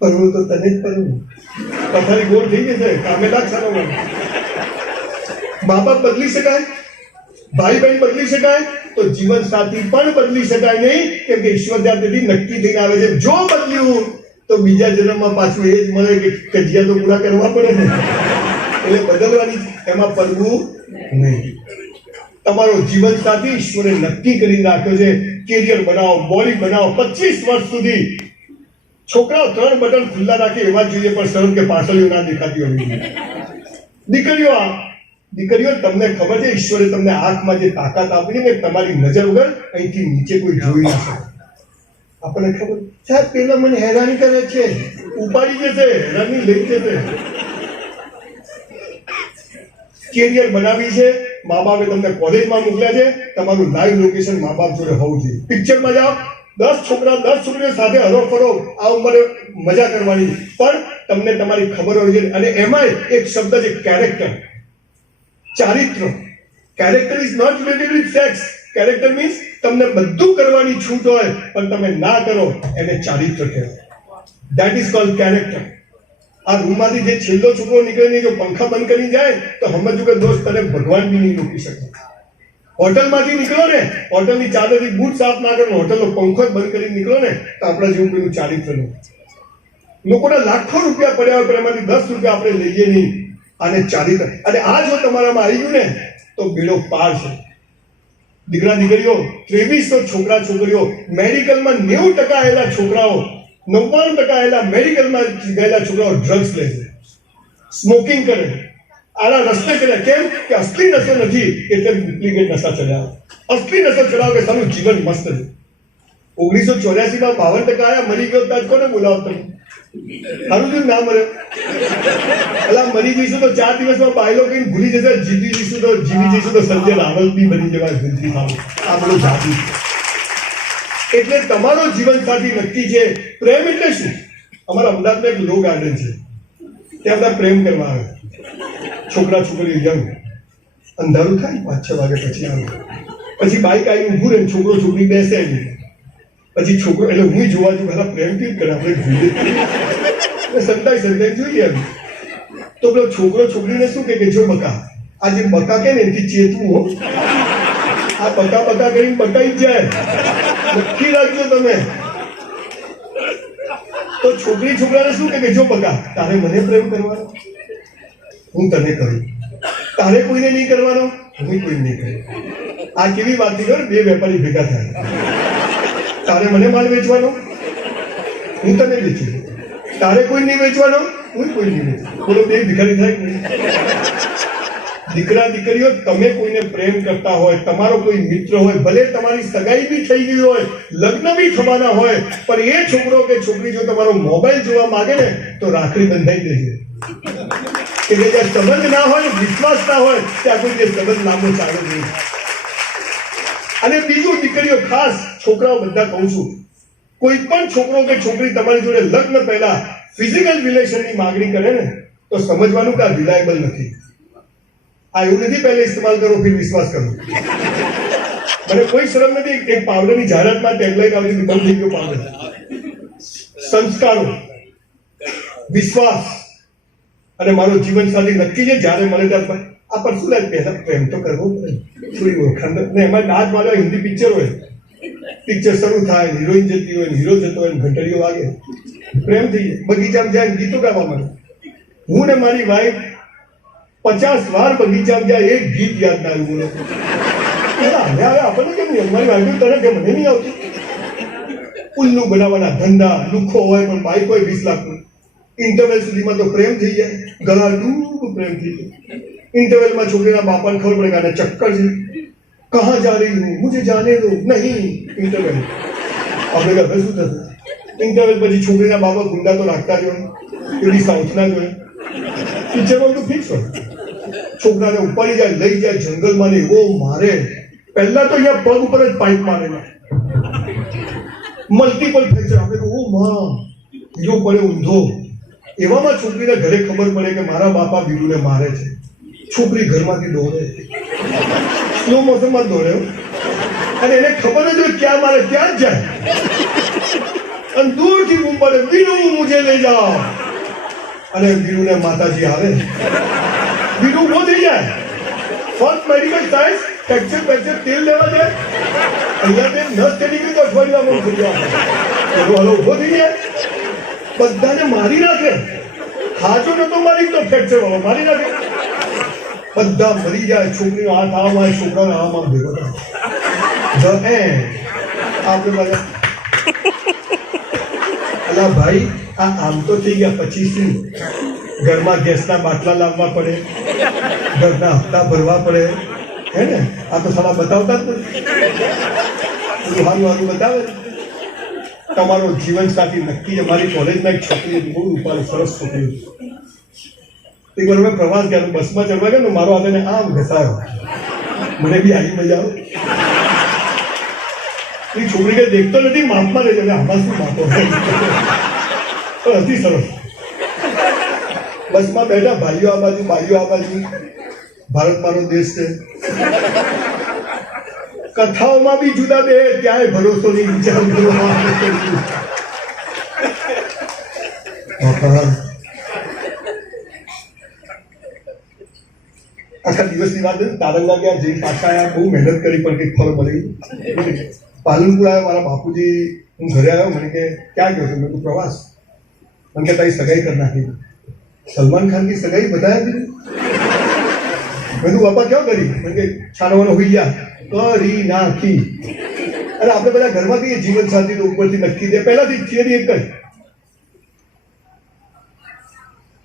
પરવું તો તને જ પરવું, પથારી ગોળ થઈ જશે, કામે લાગશે. મા બાપ બદલી શકાય, ભાઈ બહેન બદલી શકાય, તો જીવન સાથી પણ બદલી શકાય નહીં, કેમ કે ઈશ્વર ત્યાંથી નક્કી થઈને આવે છે. જો બદલ્યું તો બીજા જન્મમાં પાછું એ જ મળે કે કજિયા તો પૂરા કરવા પડે ને, એટલે બદલવાની, એમાં પડવું નહીં. તમારો જીવન સાથી ઈશ્વરે નક્કી કરીને રાખ્યો છે. કેરિયર બનાવો, બોડી બનાવો, 25 વર્ષ સુધી છોકરાઓ 3 બટન ખુલ્લા રાખે એવા જોઈએ, પણ શરમ કે પાછળ ના દેખાતી હોવી. દીકરીઓ તમને ખબર છે ઈશ્વરે તમને આંખમાં જે તાકાત આપી છે કે તમારી નજર વગર અહીંથી નીચે કોઈ જોઈ ના શકે. આપણને ખબર, સાહેબ પેલા મને હેરાન કરે છે, ઉપાડી જશે, હેરાની લઈ જશે. કેરિયર બનાવી છે, મા બાપે તમને કોલેજમાં મોકલ્યા છે, તમારું લાઈવ લોકેશન મા બાપ જોડે હોવું જોઈએ. પિક્ચરમાં જાઓ, 10 છોકરા 10 છોકરીઓ સાથે હરો ફરો, આ ઉંમરે મજા કરવાની, પણ તમને તમારી ખબર હોવી જોઈએ. અને એમાંય એક શબ્દ છે કેરેક્ટર, ચારિત્ર. Character is not related with sex. Character means તમને બધું કરવાની છૂટ હોય પણ તમે ના કરો, એને ચારિત્ર કહેવાય. That is called character. આ રૂમમાંથી જે છેલ્લો છોકરો નીકળીને જો પંખા બંધ કરી જાય તો સમજો કે દોસ્ત તને ભગવાન બી નહીં રોકી શકે. હોટલમાંથી નીકળો ને, હોટલની ચાદરથી બૂટ સાફ ના કરો, હોટલનો પંખો જ બંધ કરીને નીકળો ને, તો આપણા જેવું પેલું ચારિત્ર નહીં. લોકોના લાખો રૂપિયા પડ્યા હોય પણ એમાંથી 10 રૂપિયા આપણે લઈએ નહીં. આને ચારિત્ર. અને આ જો તમારામાં આવી ગયું ને તો બેડો પાર છે. દીકરા દીકરીઓ, 2300 છોકરા છોકરીઓ, મેડિકલમાં 90% આવેલા છોકરાઓ, 99% આવેલા મેડિકલમાં ગયેલા છોકરાઓ ડ્રગ્સ લે છે, સ્મોકિંગ કરે, આના રસ્તે કરે. કેમ કે અસલી નશો નથી, એટલે ડુપ્લિકેટ નશા ચલાવે. અસલી નશો ચલાવે કે સારું જીવન મસ્ત છે. 1984માં 52% આયા, મરી ગયો તાજ કોને બોલાવો તમે? સારું થયું ના મરે. એટલે મરી જઈશું તો 4 દિવસમાં બાયલો કઈ ભૂલી જશે, જીવી જઈશું તો સંજય રાવલ બી બની જવાય. જિંદગી આ બધું જાતિ. એટલે તમારો જીવન સાથી નક્કી છે. પ્રેમ એટલે શું? અમારા અમદાવાદમાં એક લો ગાર્ડન છે, ત્યાં બધા પ્રેમ કરવા આવે, છોકરા છોકરી યંગ. અંધારું થાય 5-6 વાગે પછી આવે, પછી બાઈક આવીને ઊભું રહે, છોકરો છોકરી બેસે નહીં, પછી છોકરો, એટલે હું જોવા જઉં, પહેલા પ્રેમ કેમ કરે, આપણે જોઈએ સંતાઈ જોઈએ. તો પેલો છોકરો છોકરીને શું કે જો બકા, આ જે બકા કે ને એથી ચેતવું હો, આ બકા કરીને બકાઈ જ જાય, નક્કી રાખજો તમે. તો છોકરી છોકરાને શું કે જો બકા, તારે મને પ્રેમ કરવાનો, હું તને કરું, તારે કોઈને નહીં કરવાનો, હું કોઈને નહીં કરું. આ કેવી વાત થઈ ગયો, બે વેપારી ભેગા થાય. તારે મને માલ વેચવાનો, હું તને વેચું. તારે કોઈ નહીં વેચવાનો, હું કોઈ નહીં વેચું. બોલો બે ભિખારી થાય કે નહીં? દીકરા દીકરીઓ, તમે કોઈને પ્રેમ કરતા હોય, તમારો કોઈ મિત્ર હોય, ભલે તમારી સગાઈ બી થઈ ગઈ હોય, લગ્ન બી થવાના હોય, પણ એ છોકરો કે છોકરી જો તમારો મોબાઈલ જોવા માંગે ને તો રાખડી બંધાઈ દેજો. કે જ્યાં સંબંધ ના હોય, વિશ્વાસ ના હોય, ત્યાં કોઈ સંબંધ લાંબો ચાલે નહીં. અને બીજું, દીકરીઓ ખાસ, છોકરાઓ બધા કહું છું, કોઈ પણ છોકરો કે છોકરી તમારી જોડે લગ્ન પહેલા ફિઝિકલ રિલેશનની માંગણી કરે ને તો સમજવાનું કે આ રિલાયબલ નથી. આ એવું નથી પહેલે ઇસ્તેમાલ કરો ફિર વિશ્વાસ કરો. મને કોઈ શરમ નથી. એક પાવડરની જાહેરાતમાં ટેગલાઈન આવતી હતી, બંધ થઈ ગયો પાવડર. સંસ્કારો, વિશ્વાસ અને મારો જીવન સાથી નક્કી છે. જ્યારે મળે ત્યારે આ પર શું લાગે, પહેલા પ્રેમ તો કરવો પડે, થોડી ઓળખાણ ને. એમાં નાચ વાળા હિન્દી પિક્ચર હોય, પિક્ચર શરૂ થાય, હિરોઈન જતી હોય, હીરો જતો હોય, ઘંટડીઓ વાગે, પ્રેમ થઈ જાય. બગીચામાં જાય, ગીતો ગાવા માંડે. હું ને મારી વાઈફ 50 વાર બગીચામાં જાય, એક ગીત યાદ ના આવ્યું. બોલો આપણને કેમ નહીં? મારી વાઈફ તને કે મને નહીં આવતું. ઉલ્લુ બનાવવાના ધંધા, લુખો હોય પણ બાઈક હોય 20 લાખનું. ઇન્ટરવેલ સુધીમાં તો પ્રેમ થઈ જાય, ગળા ડૂબ પ્રેમ થઈ જાય. ઇન્ટરવેલમાં છોકરીના બાપાને ખબર પડે કે આને ચક્કર છે. કહા જા રહી હું, મુझे जाने दो. નહીં ઇન્ટરવેલ. આપણે ઘરે શું થશે? ઇન્ટરવેલ પછી છોકરીના બાપા ગુંડા તો રાખતા જ હોય, એવી સાઉથના જ હોય. પિક્ચરમાં તો ફિક્સ હોય. છોકરાને ઉપાડી જાય, લઈ જાય જંગલમાં ને એવો મારે. પહેલા તો અહીંયા પગ ઉપર જ પાઇપ મારેલા, મલ્ટિપલ ફ્રેક્ચર. આપણે ઓ માં હીરો પડે ઊંધો. એવામાં છોકરીને ઘરે ખબર પડે કે મારા બાપા બીરુને મારે છે. છોકરી ઘરમાંથી દોડે, સ્લો મોશનમાં દોડે, અને એને ખબર જ હોય ક્યાં મારે ત્યાં જ જાય. અને દૂરથી બૂમ પડે, વીરુ મુझे ले जाओ. અને વીરુને માતાજી આવે, વીરુ ઉભો થઈ જાય. ફર્સ્ટ મેડિકલ સાયન્સ, ફ્રેક્ચર તેલ લેવા જાય. અહીંયા તે નસ તેડી ગઈ તો અઠવાડિયામાં થઈ જાય. હલો ઉભો થઈ જાય, બધાને મારી નાખે. હાજો નતો મારી તો ફ્રેક્ચર વાળો મારી નાખે. બધા મરી જાય. છોકરીનો હાથ આમ આવે, છોકરાનો આમ ભેગો થાય. આપણે બધા અલા ભાઈ, આ આમ તો થઈ ગયા. પછી શું? ઘરમાં ગેસના બાટલા લાવવા પડે, ઘરના હપ્તા ભરવા પડે, હે ને? આ તો સાલા બતાવતા જ નથી. સારું સારું બતાવે. તમારો જીવન સાથી નક્કી છે. મારી કોલેજમાં એક છોકરી હતી, બહુ રૂપાળી સરસ છોકરી હતી. એક વાર અમે પ્રવાસ ગયા, બસમાં ચડવા ગયા ને, મારો હાથને આમ ઘસાયો. મને બી આવી મજા આવે. એ છોકરી કે દેખતો નથી, માપમાં રહેજો. આમાં શું માપો? હતી સરસ. બસમાં બેઠા, ભાઈઓ આ બાજુ, ભાઈઓ આ બાજુ. ભારત મારો દેશ છે. કથાઓમાં બી જુદા બે, ક્યાંય ભરોસો નહીં. વિચાર આખા દિવસની વાત તારંગા ગયા, જઈ પાછા આવ્યા, બહુ મહેનત કરી પણ કંઈક ફળ મળી. પાલનપુર આવ્યો, મારા બાપુજી, હું ઘરે આવ્યો. મને કે ક્યાં ગયો છો? મેં તું પ્રવાસ. મને કે તારી સગાઈ કરી નાખી. સલમાન ખાનની સગાઈ બધાએ દીધી. મેં તું બાપા ક્યાં કરી? મને કે છાનવાનો હોઈ ગયા. કરી નાખી. અને આપણે બધા ઘરમાં કહીએ જીવન સાથી ઉપરથી નક્કી દે, પહેલાથી થિયરી એક જ.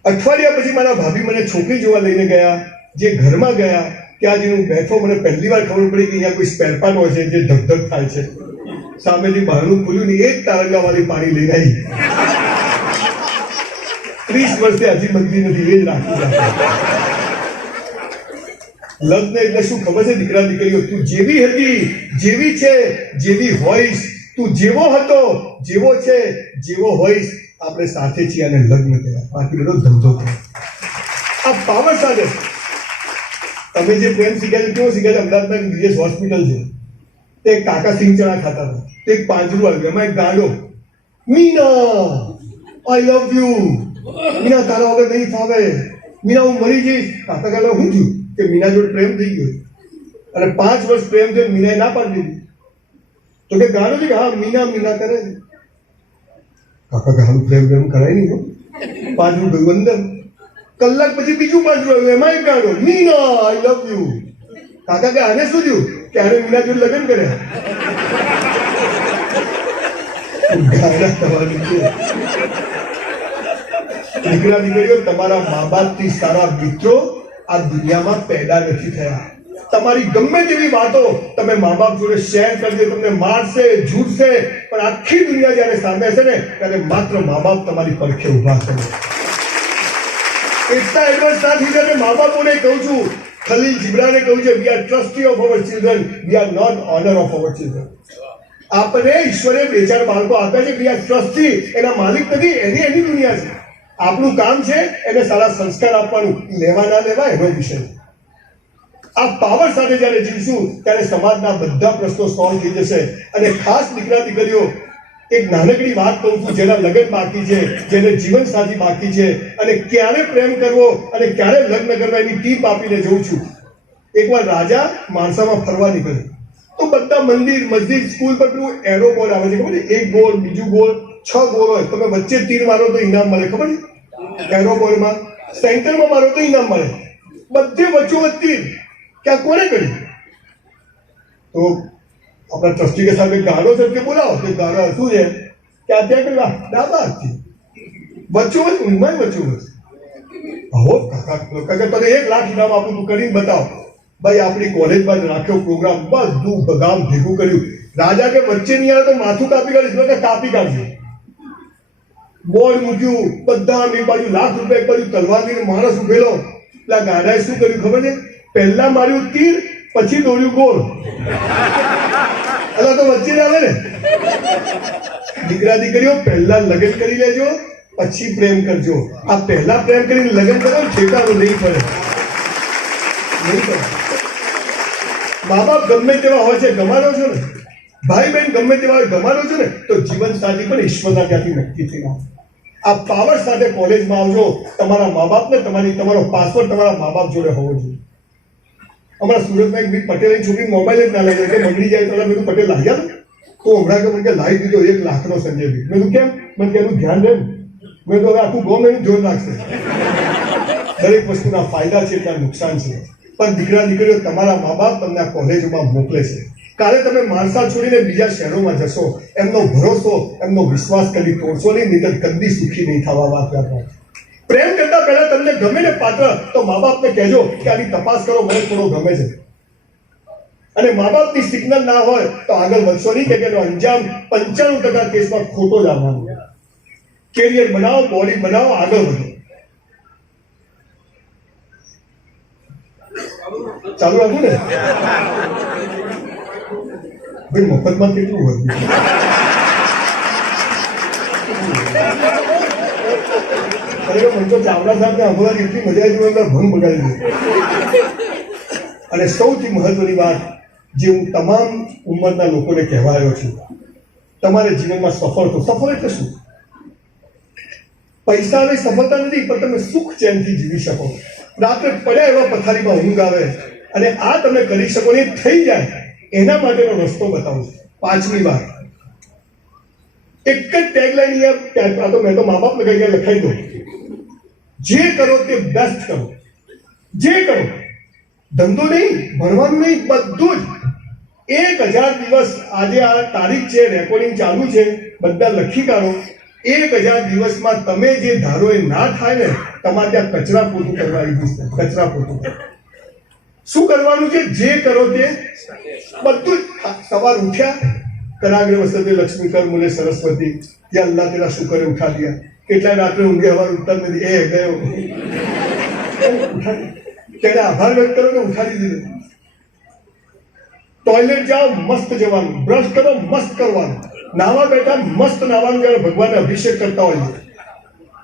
અઠવાડિયા પછી મારા ભાભી મને છોકરી જોવા લઈને ગયા. જે ઘરમાં ગયા ત્યાં જઈને હું બેઠો, મને પહેલી વાર ખબર પડી કે અહીંયા કોઈ સ્પેર પાર્ટ હોય છે જે ધગધગ થાય છે. સામેથી બહારનું ખુલ્યું ને એક તારંગાવાળી પાણી લઈને આવી. 30 વર્ષે હજી બદલી નથી, એ જ રાખી જાય. લગ્ન એટલે શું ખબર છે દીકરા દીકરીઓ? તું જેવી હતી, જેવી છે, જેવી હોઈશ, તું જેવો હતો, જેવો છે, જેવો હોઈશ, આપણે સાથે છીએ અને લગ્ન કર્યા. બાકી બધો ધંધો કર્યો. આ પાવર સાથે તમે જે પ્રેમ શીખ્યા છે કેવો શીખ્યા છે? અમદાવાદમાં બીએસ હોસ્પિટલ છે, તે કાકા સિંગ ચણા ખાતા હતા. તે એક પાંજરું આવ્યું, એમાં એક ગાંડો, મીના આઈ લવ યુ. મીના તારા વગર નહીં ફાવે. મીના હું મરી જઈશ. કાકા કહેલા હું થયું કે મીના જોડે પ્રેમ થઈ ગયો. અને 5 વર્ષ પ્રેમ થયો, મીનાએ ના પાડી દીધી. તો કે ગાંડો છે કે હા મીના મીના કરે. કાકા કે હારું પ્રેમ કરાય નહીં. પાંજરું ગયું અંદર. કલાક પછી બીજું પાંજરું આવ્યું, એમાં એક ગાંડો, મીના આઈ લવ યુ. કાકા કે આને શું થયું? ક્યારે મીના જોડે લગ્ન કર્યા? ગાયડા થવાનું છે. દીકરા દીકરીઓ, તમારા મા બાપથી સારા મિત્રો આ દુનિયામાં પેદા નથી થયા. તમારી ગમે તેવી વાતો તમે મા બાપ જોડે શેર કરજો, તમને મારશે, ઝૂઠશે, પણ આખી દુનિયા જયારે સામે હશે ને ત્યારે માત્ર મા બાપ તમારી પડખે ઉભા છે. એટલા એડવાન્સ ના થઈ જાય. મા બાપોને કહું છું, ખલીલ જીબ્રાને કહું છે, we are trustee of our children, we are not owner of our children. આપણે ઈશ્વરે બે ચાર બાળકો આપ્યા છે, વી આર ટ્રસ્ટી, એના માલિક નથી, એની દુનિયા છે. આપણું કામ છે એને સારા સંસ્કાર આપવાનું, લેવા ના લેવા એનો વિષય. આ પાવર સાથે જયારે જીવશું ત્યારે સમાજના બધા પ્રશ્નો સોલ્વ થઈ જશે. અને ખાસ દીકરા દીકરીઓ, એક નાનકડી વાત કહું છું, જેના લગ્ન બાકી છે, જેને જીવન સાથી બાકી છે, અને ક્યારે પ્રેમ કરવો અને ક્યારે લગ્ન કરવા એની ટીપ આપીને જઉં છું. એકવાર રાજા માણસામાં ફરવા નીકળ્યો તો બધા મંદિર, મસ્જિદ, સ્કૂલ પર પેલું એરો બોલ આવે છે, ખબર છે? એક ગોળ, બીજું ગોળ, 6 ગોળ હોય. તમે વચ્ચે તીર મારો તો ઇનામ મળે, ખબર છે? એરો બોલમાં સેન્ટરમાં મારો તો ઇનામ મળે. બધે વચ્ચોવચ્ચ તીર. ક્યાં કોને કરી? તો આપણા ટ્રસ્ટી કે સાહેબ ગાળો છે કે બોલાવો, કે ગાળો શું છે? ક્યાં ત્યાં કર્યું? ડાબા હાથથી વચ્ચોવચ્ચ, ઊંઘમાં વચ્ચોવચ્ચ. આવો કાકા તને 1 લાખ ઇનામ આપું, તું કરીને બતાવ. ભાઈ આપણી કોલેજમાં જ રાખ્યો પ્રોગ્રામ, બધું ગામ ભેગું કર્યું. રાજા કે વચ્ચે નહીં આવે તો માથું કાપી કાઢીશ, કે કાપી કાઢશે. બોર્ડ મૂક્યું, બધા એક બાજુ લાખ રૂપિયા, એક બાજુ તલવાર લઈને માણસ ઉભેલો. પેલા ગાડાએ શું કર્યું ખબર છે? પહેલા માર્યું તીર, પછી દોડ્યું ગોળ. એટલે તો વચ્ચે જ આવે ને. દીકરા દીકરીઓ, પહેલા લગ્ન કરી લેજો, પછી પ્રેમ કરજો. આ પહેલા પ્રેમ કરીને લગ્ન કરો, ઠેકાણું નહીં પડે. મા બાપ ગમે તેવા હોય છે, ગમાડો છો ને, ભાઈ બહેન ગમે તેવા હોય, ગમાડો છો ને, તો જીવન સાથી પણ ઈશ્વરના ત્યાંથી નક્કી થઈ ગયા. આ પાવર સાથે કોલેજમાં આવજો. તમારા મા બાપને તમારો પાસવર્ડ તમારા મા બાપ જોડે હોવો જોઈએ. હમણાં સુરતમાં એક બીજ પટેલની છોકરી મોબાઈલ જ ના લઈ જાય, મંગળી જાય તો મેં પટેલ લાગ્યા ને, તો હમણાં કે મને લાવી દીધો 1 લાખનો સંજય બી. મેં કેમ? મને કે એનું ધ્યાન રહે. મેં તો હવે આખું ગોમ એનું જોર રાખશે. દરેક વસ્તુના ફાયદા છે, ત્યાં નુકસાન છે. પણ દીકરા દીકરીઓ, તમારા મા બાપ તમને આ કોલેજોમાં મોકલે છે. કાલે તમે માણસા છોડીને બીજા શહેરોમાં જશો, એમનો ભરોસો, એમનો વિશ્વાસ કદી તોડશો નહીં, નહીં કદી સુખી નહીં થવા. વાત કરતા પ્રેમ કરતા પહેલા તમને ગમે ને પાત્ર, તો મા બાપને કહેજો કે આની તપાસ કરો, મને થોડો ગમે છે. અને મા બાપની સિગ્નલ ના હોય તો આગળ વધશો નહીં, કે એનો અંજામ 95% કેસમાં ખોટો જ આવવાનો. કેરિયર બનાવો, બોડી બનાવો, આગળ વધો. ચાલુ રાખું ને ભાઈ? મફતમાં કેટલું હોય? ચાવડા સાહેબ અમદાવાદ એટલી મજા આવી, ભંગ બગાડી દીધું. અને સૌથી મહત્વની વાત જે હું તમામ ઉંમરના લોકોને કહેવા આવ્યો છું, તમારે જીવનમાં સફળ થો. સફળ એટલે શું? પૈસાની સફળતા નથી, પણ તમે સુખ ચેનથી જીવી શકો. રાત્રે પડ્યા એવા પથારીમાં ઊંઘ આવે, અને આ તમે કરી શકો ને થઈ જાય, એના માટેનો રસ્તો બતાવું છું. 5મી વાત, એક જ ટેગલાઈન આ તો મેં તો મા બાપને કઈ લખાઈ દો, જે કરો તે બેસ્ટ કરો. જે કરો, ધંધો નહીં, ભણવાનું નહીં, બધું જ. 1000 દિવસ, આજે આ તારીખ છે, રેકોર્ડિંગ ચાલુ છે, બધા લખી કાઢો. 1000 દિવસમાં તમે જે ધારો એ ના થાય ને, તમારે ત્યાં કચરા પોતું કરવા આવી જશે. કચરા પોતું શું કરવાનું છે? જે કરો તે બધું જ. સવાર ઉઠ્યા, કરાગ્રે વસતે લક્ષ્મી કર મુને સરસ્વતી, યા અલ્લાહ તેરા શુકર ઉઠા દિયા. કેટલાય રાત્રે ઊંઘે હવાર ઉત્તર નથી, એ ગયો. તેને આભાર વ્યક્ત કરો કે ઉઠાડી દીધો. ટોયલેટ જાઓ, મસ્ત જવાનું. બ્રશ કરો, મસ્ત કરવાનું. નાવા બેઠા, મસ્ત નાવાનું. જયારે ભગવાનને અભિષેક કરતા હોય,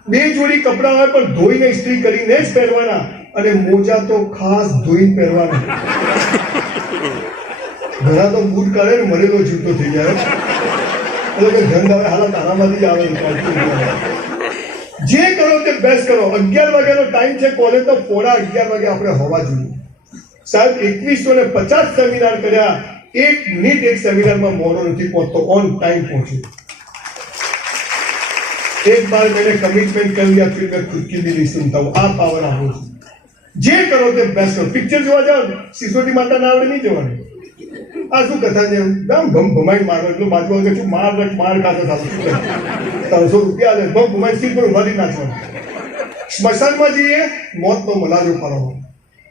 2 જોડી કપડા હોય પણ ધોઈને ઇસ્ત્રી કરીને જ પહેરવાના. અને મોજા તો ખાસ ધોઈને પહેરવાના. ઘણા તો બૂટ કાઢે ને મરેલો જીવતો થઈ જાય. એટલે કે ધંધ આવે, હાલ તારામાંથી જ આવે. જે કરો તે બેસ્ટ કરો. 11 વાગ્યાનો ટાઈમ છે, કોલેજ તો 11:15 વાગે આપણે હોવા જોઈએ. સાહેબ 2150 સેમિનાર કર્યા, 1 મિનિટ એક સેમિનારમાં મોડો નથી પહોંચતો, ઓન ટાઈમ પહોંચ્યો. एक बार मैंने कमिटमेंट कर लिया, फिर मैं खुद की भी नहीं सुनता हूँ. આ પાવર આપો છું. જે કરો તે બેસ્ટ કરો. પિક્ચર જોવા જાઓ, સિસોટી માતા ના આવડે નહીં જવાનું. આ શું કથા છે આમ ભમ ભમાઈ મારો એટલું બાજુ કે માર ખાતો થાતો 300 રૂપિયા લે ભમ ભમાઈ સીટ પર ઉભા નાખવાનું. સ્મશાનમાં જઈએ મોતનો મલાજો પાડવાનો.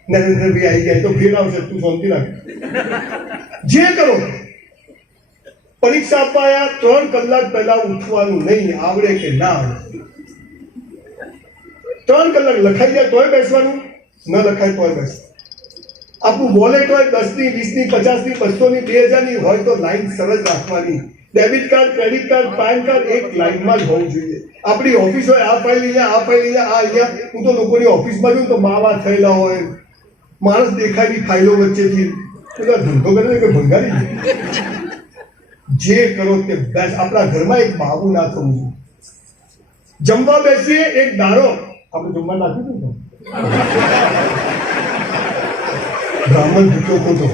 નરેન્દ્રભાઈ આવી ગયા તો ફેર આવશે, તું શાંતિ રાખ. જે કરો પરીક્ષા આપવા આવ્યા 3 કલાક પહેલા ઉઠવાનું નહીં, આવડે કે ના આવડે. 3 કલાક લખાઈ જાય તોય બેસવાનું, ન લખાય તોય બેસવાનું. આપણું વોલેટ હોય 10 ની 20 ની 50 ની 200 ની 2000 ની હોય તો લાઈન સરસ રાખવાની. Debit card, credit card, PAN card એક લાઈનમાં જ હોવું જોઈએ. આપણી ઓફિસ હોય આ ફાઇલ અહીંયા, આ ફાઇલ અહીંયા, આ અહીંયા. હું તો લોકોની ઓફિસમાં જોઉં તો માવા થયેલા હોય, માણસ દેખાય ની ફાઇલો વચ્ચેથી ધંધો કરે કે ભંગારી. જે કરો તે બેસ્ટ. આપણા ઘરમાં એક બાવું ના થવું જોઈએ. જમવા બેસીએ એક દાડો આપણે જમવા નાખી દઉં બ્રાહ્મણ ભૂખ્યો ખોટો.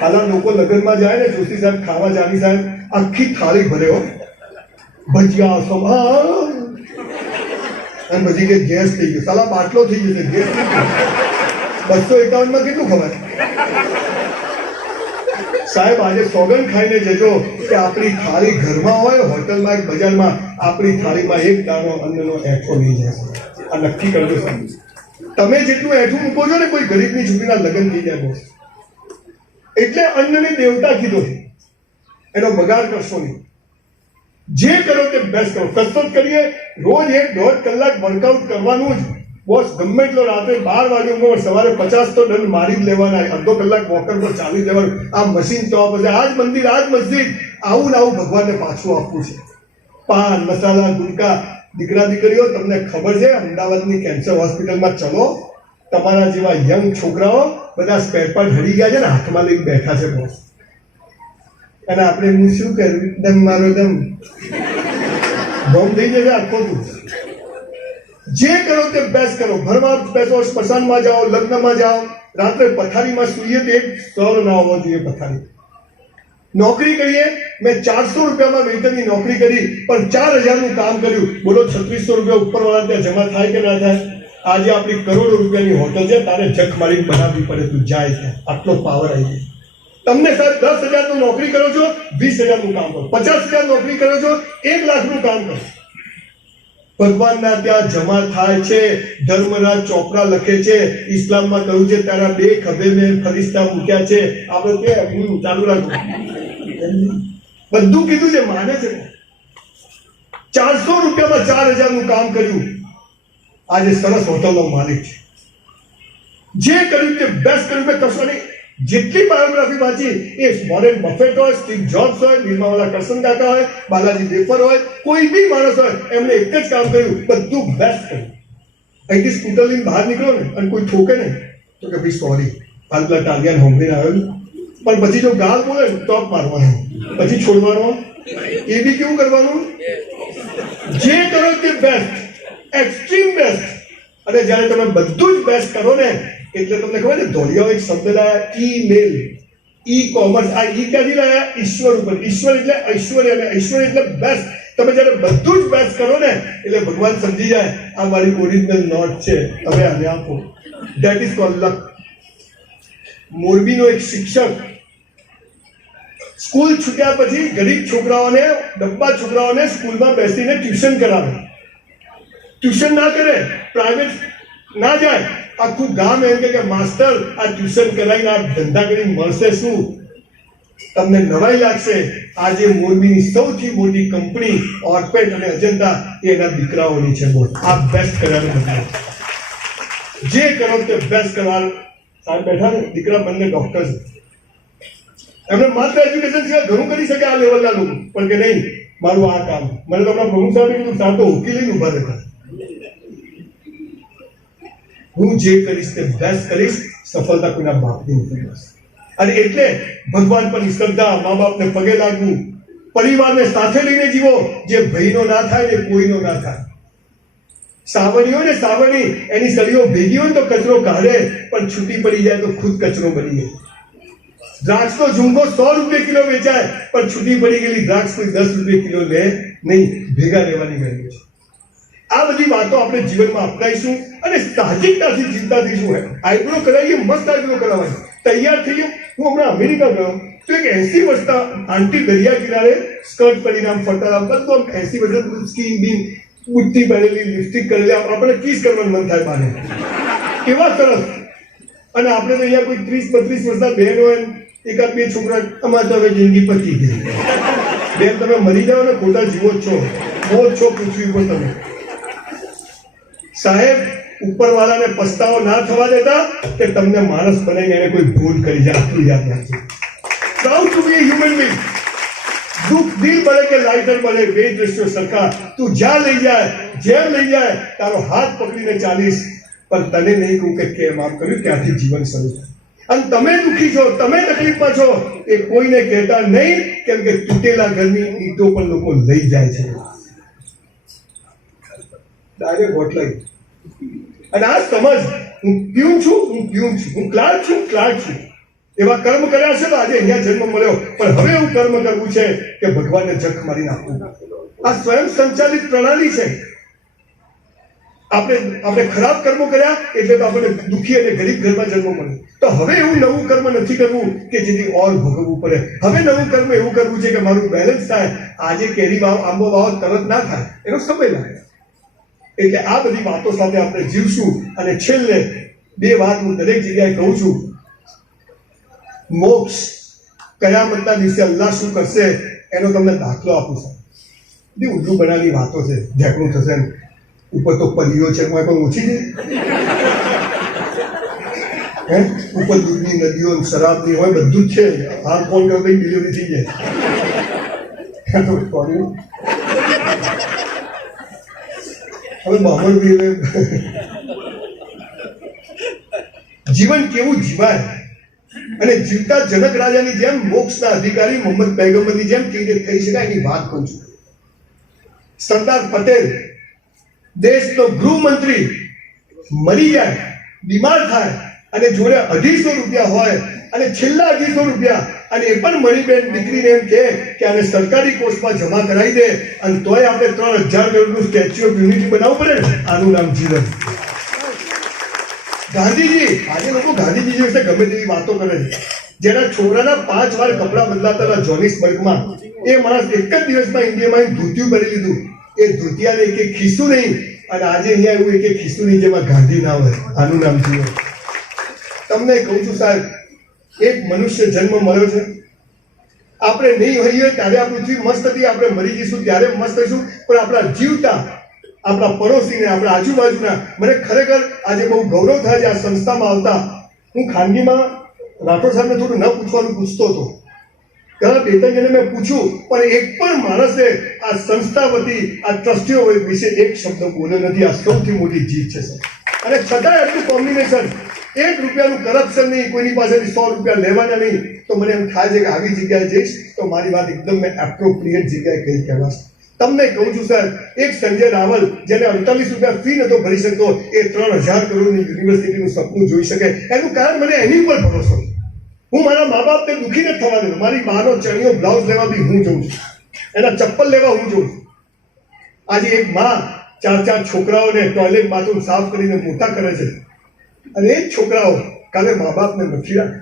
હાલા લોકો લગ્નમાં જાય ને જોશી સાહેબ ખાવા જાની સાહેબ આખી થાળી ભર્યો ભજીયા સમા અને પછી કે ગેસ થઈ ગયો. સાલા બાટલો થઈ જશે ગેસ. 251 માં કેટલું ખવાય? સાહેબ આજે સોગંદ ખાઈને જજો કે આપણી થાળી ઘરમાં હોય હોટલમાં કે બજારમાં આપણી થાળીમાં એક દાણો અન્નનો એઠો નહીં જશે. આ નક્કી કરજો સાહેબ. તમે જેટલું એઠું મૂકો છો ને કોઈ ગરીબની છોકરીના લગ્ન થઈ જાય બોસ. એટલે અન્નને દેવતા કીધો છે, એનો બગાડ કરશો નહીં. જે કરો તે બેસ્ટ કરો. કસરત કરીએ રોજ 1-1.5 કલાક વર્કઆઉટ કરવાનું જ બોસ. ગમે એટલો રાત્રે 12 વાગે ઊંઘો, સવારે 50 તો દંડ મારી જ લેવાના. અડધો કલાક વોકર પર ચાલી જ લેવાનું. આ મશીન તો આ જ મંદિર, આ જ મસ્જિદ, આવું ને આવું ભગવાનને પાછું આપવું છે. પાન મસાલા ગુટકા. દીકરા દીકરીઓ તમને ખબર છે અમદાવાદની કેન્સર હોસ્પિટલમાં ચલો, તમારા જેવા યંગ છોકરાઓ બધા સ્પેર પાર્ટ હરી ગયા છે ને હાથમાં લઈને બેઠા છે બોસ. અને આપણે હું શું કર્યું દમ મારો દમ બોમ્બ થઈ જશે આખો તું. જે કરો તે બેસ્ટ કરો. ઘરમાં બેસો, સ્મશાનમાં જાઓ, લગ્નમાં જાઓ, રાત્રે પથારીમાં સૂઈએ તો એક સ્તર ના હોવો જોઈએ પથારી. નોકરી કરીએ, મેં 400 રૂપિયામાં વેતનની નોકરી કરી પણ 4000 નું કામ કર્યું. બોલો 3600 રૂપિયા ઉપરવાળા ત્યાં જમા થાય કે ના થાય? આજે આપણી કરોડો રૂપિયાની હોટલ છે, તારે જખ મારીને બનાવવી પડે, તું જાય ત્યાં. આટલો પાવર આવી ગયો તમને. સાહેબ 10,000 નું નોકરી કરો છો, 20,000 નું કામ કરો. 50,000 નોકરી કરો છો, 1 લાખ નું કામ કરો. ભગવાનના ત્યાં જમા થાય છે. ધર્મરાજ ચોપડા લખે છે, ઇસ્લામમાં કહ્યું છે તારા 2 ખભે મેં ફરિશ્તા મૂક્યા છે. આપણે કે ચાલુ રાખો, બધું કીધું છે, માને છે. 400 રૂપિયામાં 4000 નું કામ કર્યું. આજે સરસ હોટલનો માલિક છે. જે કર્યું તે બેસ્ટ કર્યું. મેં કશો નહીં. જેટલી બાયોગ્રાફી વાંચી એ વોરેન બફેટ હોય, સ્ટીવ જોબ્સ હોય, નિર્મલા કરસન કાકા હોય, બાલાજી વેફર હોય, કોઈ બી માણસ હોય, એમને એક જ કામ કર્યું, બધું બેસ્ટ કર્યું. અહીંથી સ્કૂટર લઈને બહાર નીકળો ને અને કોઈ ઠોકે ને તો કે ભાઈ સોરી, આટલા ટાલિયાન હોમલીને આવેલું. પણ પછી જો ગાળ બોલે ને ટોપ મારવાનો, પછી છોડવાનો. એ બી કેવું કરવાનું? જે કરો તે બેસ્ટ, એક્સ્ટ્રીમ બેસ્ટ. અને જ્યારે તમે બધું જ બેસ્ટ કરો ને એટલે તમને ખબર છે ધોળિયાઓ એક શબ્દ લાયા ઈ-મેલ, ઈ-કોમર્સ. આ ઈ ક્યાંથી લાયા? ઈશ્વર ઉપર. ઈશ્વર એટલે ઐશ્વર્ય અને ઐશ્વર્ય એટલે બેસ્ટ. તમે જ્યારે બધું જ બેસ્ટ કરો ને એટલે ભગવાન સમજી જાય આ મારી ઓરિજિનલ નોટ છે, હવે આને આપો. ધેટ ઇઝ કોલ્ડ લક. મોરબીનો એક શિક્ષક સ્કૂલ છૂટ્યા પછી ગરીબ છોકરાઓને, ડબ્બા છોકરાઓને સ્કૂલમાં બેસીને ટ્યુશન કરાવે. ટ્યુશન ના કરે, પ્રાઇવેટ ના જાય, આખું ગામ એમ કે માસ્ટર આ ટ્યુશન કરાવીને આ ધંધા કરીને મળશે શું? તમને નવાઈ લાગશે. આજે મોરબીની સૌથી મોટી કંપની ઓર્પેટ અને અજંતા એના દીકરાઓની છે. બોલ, આ બેસ્ટ કરવાનું બતાવો. જે કરો તે બેસ્ટ કરવાનું. સાહેબ બેઠા ને દીકરા બંને ડોક્ટર છે. એમને માત્ર એજ્યુકેશન સિવાય ઘણું કરી શકે આ લેવલના લોકો, પણ કે નહીં મારું આ કામ. મને તો આપણા પ્રમુખ સાહેબ કીધું સાહેબ તો હોકી લઈને ઉભા રહેતા. હું જે કરીશ તે બેસ્ટ કરીશ. સફળતા કોઈના બાપની નથી. અને એટલે ભગવાન પર શ્રદ્ધા, મા બાપને પગે લાગવું, પરિવારને સાથે લઈને જીવો. જે ભાઈનો ના થાય ને કોઈનો ના થાય. સાવણી હોય ને સાવણી, એની સળીઓ ભેગી હોય તો કચરો કાઢે, પણ છૂટી પડી જાય તો ખુદ કચરો બની જાય. દ્રાક્ષનો ઝુંગો 100 રૂપિયા કિલો વેચાય, પણ છૂટી પડી ગયેલી દ્રાક્ષ કોઈ 10 રૂપિયા કિલો લે નહીં. ભેગા રહેવાની વેલ્યુ છે. આ બધી વાતો આપણે જીવનમાં અપનાવીશું અને સાહજિકતાથી જીવતા થઈશું. આઈબ્રો કરાવીએ, મસ્ત આઈબ્રો કરાવવાની. તૈયાર થઈએ, હું હમણાં અમેરિકા ગયો તો એક 80 વર્ષના આંટી દરિયા કિનારે સ્કર્ટ કરીને આમ ફરતા હતા, બધું આમ 80 વર્ષ સ્કીન બીન બુટ્ટી પહેરેલી, લિપસ્ટિક કરેલી, આપણે કિસ કરવાનું મન થાય બાને, કેવા સરસ. અને આપણે તો અહીંયા કોઈ 30-32 વર્ષના બહેન હોય, એકાદ બે છોકરા, અમારે તો હવે જિંદગી પતી ગઈ. બેન તમે મરી જાઓ ને ખોટા જીવો જ છો, બહુ જ છો પૃથ્વી પર તમે. સાહેબ ઉપરવાળાને પસ્તાવો ના થવા દેતા કે તમને માણસ બનાવીને એને કોઈ ભૂલ કરી જાય, આટલું યાદ રાખજો. Proud to be human being. દુઃખ દિલ બળે કે લાઇટર બળે, બે દ્રશ્યો સરખા. તું જ્યાં લઈ જાય, જેમ લઈ જાય, તારો હાથ પકડીને ચાલીશ, પણ તને નહીં કહું કે કેમ આમ કર્યું, ત્યાંથી જીવન શરૂ થાય. અને તમે દુઃખી છો, તમે તકલીફમાં છો, એ કોઈને કહેતા નહીં, કેમ કે તૂટેલા ઘરની ઈંટો પણ લોકો લઈ જાય છે. Direct hotline. અને આ સમજ, હું પ્યુન છું, હું ક્લાર્ક છું. એવા કર્મ કર્યા છે તો આજે અહીંયા જન્મ મળ્યો, પણ હવે એવું કર્મ કરવું છે કે ભગવાનને જખ મારી નાખવું. આ સ્વયં સંચાલિત પ્રણાલી છે. આપણે ખરાબ કર્મો કર્યા એટલે તો આપણને દુઃખી અને ગરીબ ઘરમાં જન્મ મળે. તો હવે એવું નવું કર્મ નથી કરવું કે જેથી ઓર ભોગવવું પડે. હવે નવું કર્મ એવું કરવું છે કે મારું બેલેન્સ થાય. આજે કેરી વાવ, આંબો વાવ તરત ના થાય, એનો સમય લાગે. એટલે આ બધી વાતો સાથે આપણે જીવશું. અને છેલ્લે બે વાત હું દરેક જગ્યાએ કહું છું. મોક્ષ, કયામતના દિવસે અલ્લાહ શું કરશે એનો તમને દાખલો આપું છું. બધી ઊંધું બનાવી વાતો છે, ઢેકણું થશે ને ઉપર તો પરીઓ છે, કોઈ પણ ઓછી છે. ઉપર દૂધની નદીઓ, શરાબની હોય, બધું જ છે. હાલ ફોન કરો તો ડિલિવરી થઈ જાય. હવે બામણ જીવન કેવું જીવાય અને જીવતા જનક રાજાની જેમ મોક્ષના અધિકારી મોહમ્મદ પૈગંબરની જેમ કેવી રીતે થઈ શકાય એની વાત કરું છું. સરદાર પટેલ દેશનો ગૃહમંત્રી મરી જાય, બીમાર થાય અને જોડે 250 રૂપિયા હોય અને છેલ્લા 250 રૂપિયા, અને એ પણ મણીબેન દીકરીને એમ કહે કે આને સરકારી કોષમાં જમા કરાવી દે, અને તોય આપણે 3000 કરોડનું સ્ટેચ્યુ ઓફ યુનિટી બનાવવું પડે ને. આનું નામ જીવન. ગાંધીજી, આજે લોકો ગાંધીજી વિશે ગમે તેવી વાતો કરે છે. જેના છોકરાના 5 વાર કપડા બદલાતા હતા જોનિસબર્ગમાં, એ માણસ એક જ દિવસમાં ઇન્ડિયામાં ધોતિયું કરી લીધું. એ ધોતિયાને એક ખિસ્સું નહીં, અને આજે અહીંયા એવું એક ખિસ્સું નહીં જેમાં ગાંધી ના હોય. આનું નામ જીવન. તમને કહું છું સાહેબ, એક મનુષ્ય જન્મ મળ્યો છે. આપણે નહીં હોઈએ ત્યારે આ પૃથ્વી મસ્ત હતી, આપણે મરી જઈશું ત્યારે મસ્ત થઈશું, પણ આપણા જીવતા, આપણા પડોશીને, આપણા આજુબાજુના, મને ખરેખર આજે બહુ ગૌરવ થાય છે આ સંસ્થામાં આવતા. હું ખાનગીમાં રાઠોડ સાહેબને થોડું ન પૂછવાનું પૂછતો હતો. ઘણા 2-3 જણે મેં પૂછ્યું, પણ એક પણ માણસે આ સંસ્થા વતી, આ ટ્રસ્ટીઓ વિશે એક શબ્દ બોલ્યો નથી. આ સૌથી મોટી જીત છે સર. અને છતાંય આટલું કોમ્બિનેશન, 1 રૂપિયાનું કરપ્શન નહીં, કોઈની પાસેથી 100 રૂપિયા લેવાના નહીં. તો મને એમ થાય છે કે આવી જગ્યાએ જઈશ તો મારી વાત એકદમ મેં એપ્રોપ્રિએટ જગ્યાએ કહી કહેવાશે. તમને કહું છું સર, એક સંજય રાવલ જેને 48 રૂપિયા ફી નતો ભરી શકતો, એ 3000 કરોડની યુનિવર્સિટીનું સપનું જોઈ શકે. એનું કારણ મને એની ઉપર ભરોસો. હું મારા મા બાપને દુઃખી નથી થવા દેતો. મારી માનો ચણિયો બ્લાઉઝ લેવા બી હું જઉં છું, એના ચપ્પલ લેવા હું જઉં છું. આજે એક માં 4 છોકરાઓને ટોયલેટ બાથરૂમ સાફ કરીને મોટા કરે છે, અને એ જ છોકરાઓ કાલે મા બાપને નથી રાખે,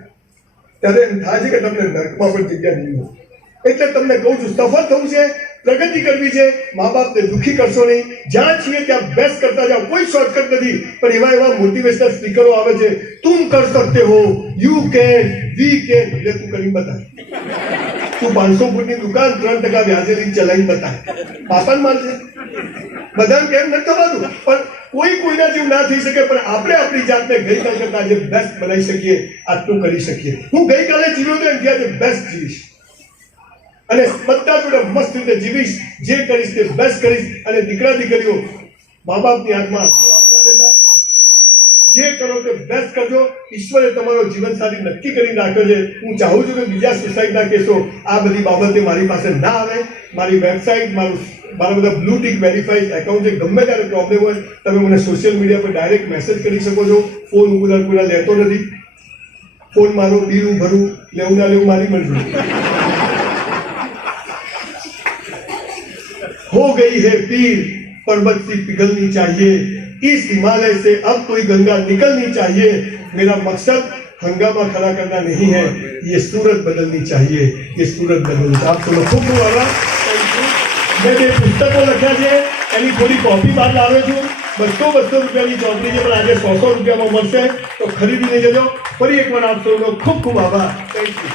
ત્યારે એમ થાય છે કે તમને નર્કમાં પણ જગ્યા નહીં હોય. એટલે તમને કહું છું, સફળ થવું છે, પ્રગતિ કરવી છે, મા બાપને દુઃખી કરશો નહીં. જ્યાં છીએ ત્યાં બેસ્ટ કરતા જાઓ. કોઈ શોર્ટકટ નથી, પણ એવા મોટિવેશનલ સ્પીકરો આવે છે, તુમ કર સકતે હો, યુ કેન, વી કેન. એટલે તું કરી બતાય. તું 500 ફૂટની દુકાન 3% વ્યાજે લઈને ચલાવી બતાય. પાપાન માનશે. બધાને કેમ નથી થવાનું, પણ કોઈ કોઈના જેવું ના થઈ શકે, પણ આપણે આપણી જાતને ગઈકાલ કરતા આજે બેસ્ટ બનાવી શકીએ, આટલું કરી શકીએ. હું ગઈકાલે જીવ્યો તો એનાથી આજે બેસ્ટ જીવીશ, અને બધા જોડે મસ્ત રીતે જીવીશ. જે કરીશ તે બેસ્ટ કરીશ. અને દીકરા દીકરીઓ, મા બાપની હાથમાં જે કરો તે બેસ્ટ કરજો. ઈશ્વરે તમારો જીવનસાથી નક્કી કરીને રાખ્યો છે. હું ચાહું છું કે બીજા સુસાઇડના કેસો આ બધી બાબતે મારી પાસે ના આવે. મારી વેબસાઇટ, મારા બધા બ્લુ ટિક વેરીફાઈડ એકાઉન્ટ છે. ગમે ત્યારે પ્રોબ્લેમ હોય તમે મને સોશિયલ મીડિયા પર ડાયરેક્ટ મેસેજ કરી શકો છો. ફોન હું કોઈ લેતો નથી. ફોન મારો, બિલ હું ભરું, લેવું ના લેવું મારી મરજી. हो गई है पीर पर्वत सी पिघलनी चाहिए, इस हिमालय से अब कोई गंगा निकलनी चाहिए. मेरा मकसद हंगामा खड़ा करना नहीं है, ये सूरत बदलनी चाहिए, ये सूरत बदलनी चाहिए। आप सबको खूब खूब आभार। મેં બે પુસ્તકો લખ્યા છે, એની થોડી કોપી બહાર લાવ્યો છું। 200 રૂપિયાની ચોપડી છે, પણ આજે 100 રૂપિયામાં મળશે, તો ખરીદીને જજો। ફરી એકવાર આપ સૌનો ખૂબ ખૂબ આભાર। Thank you.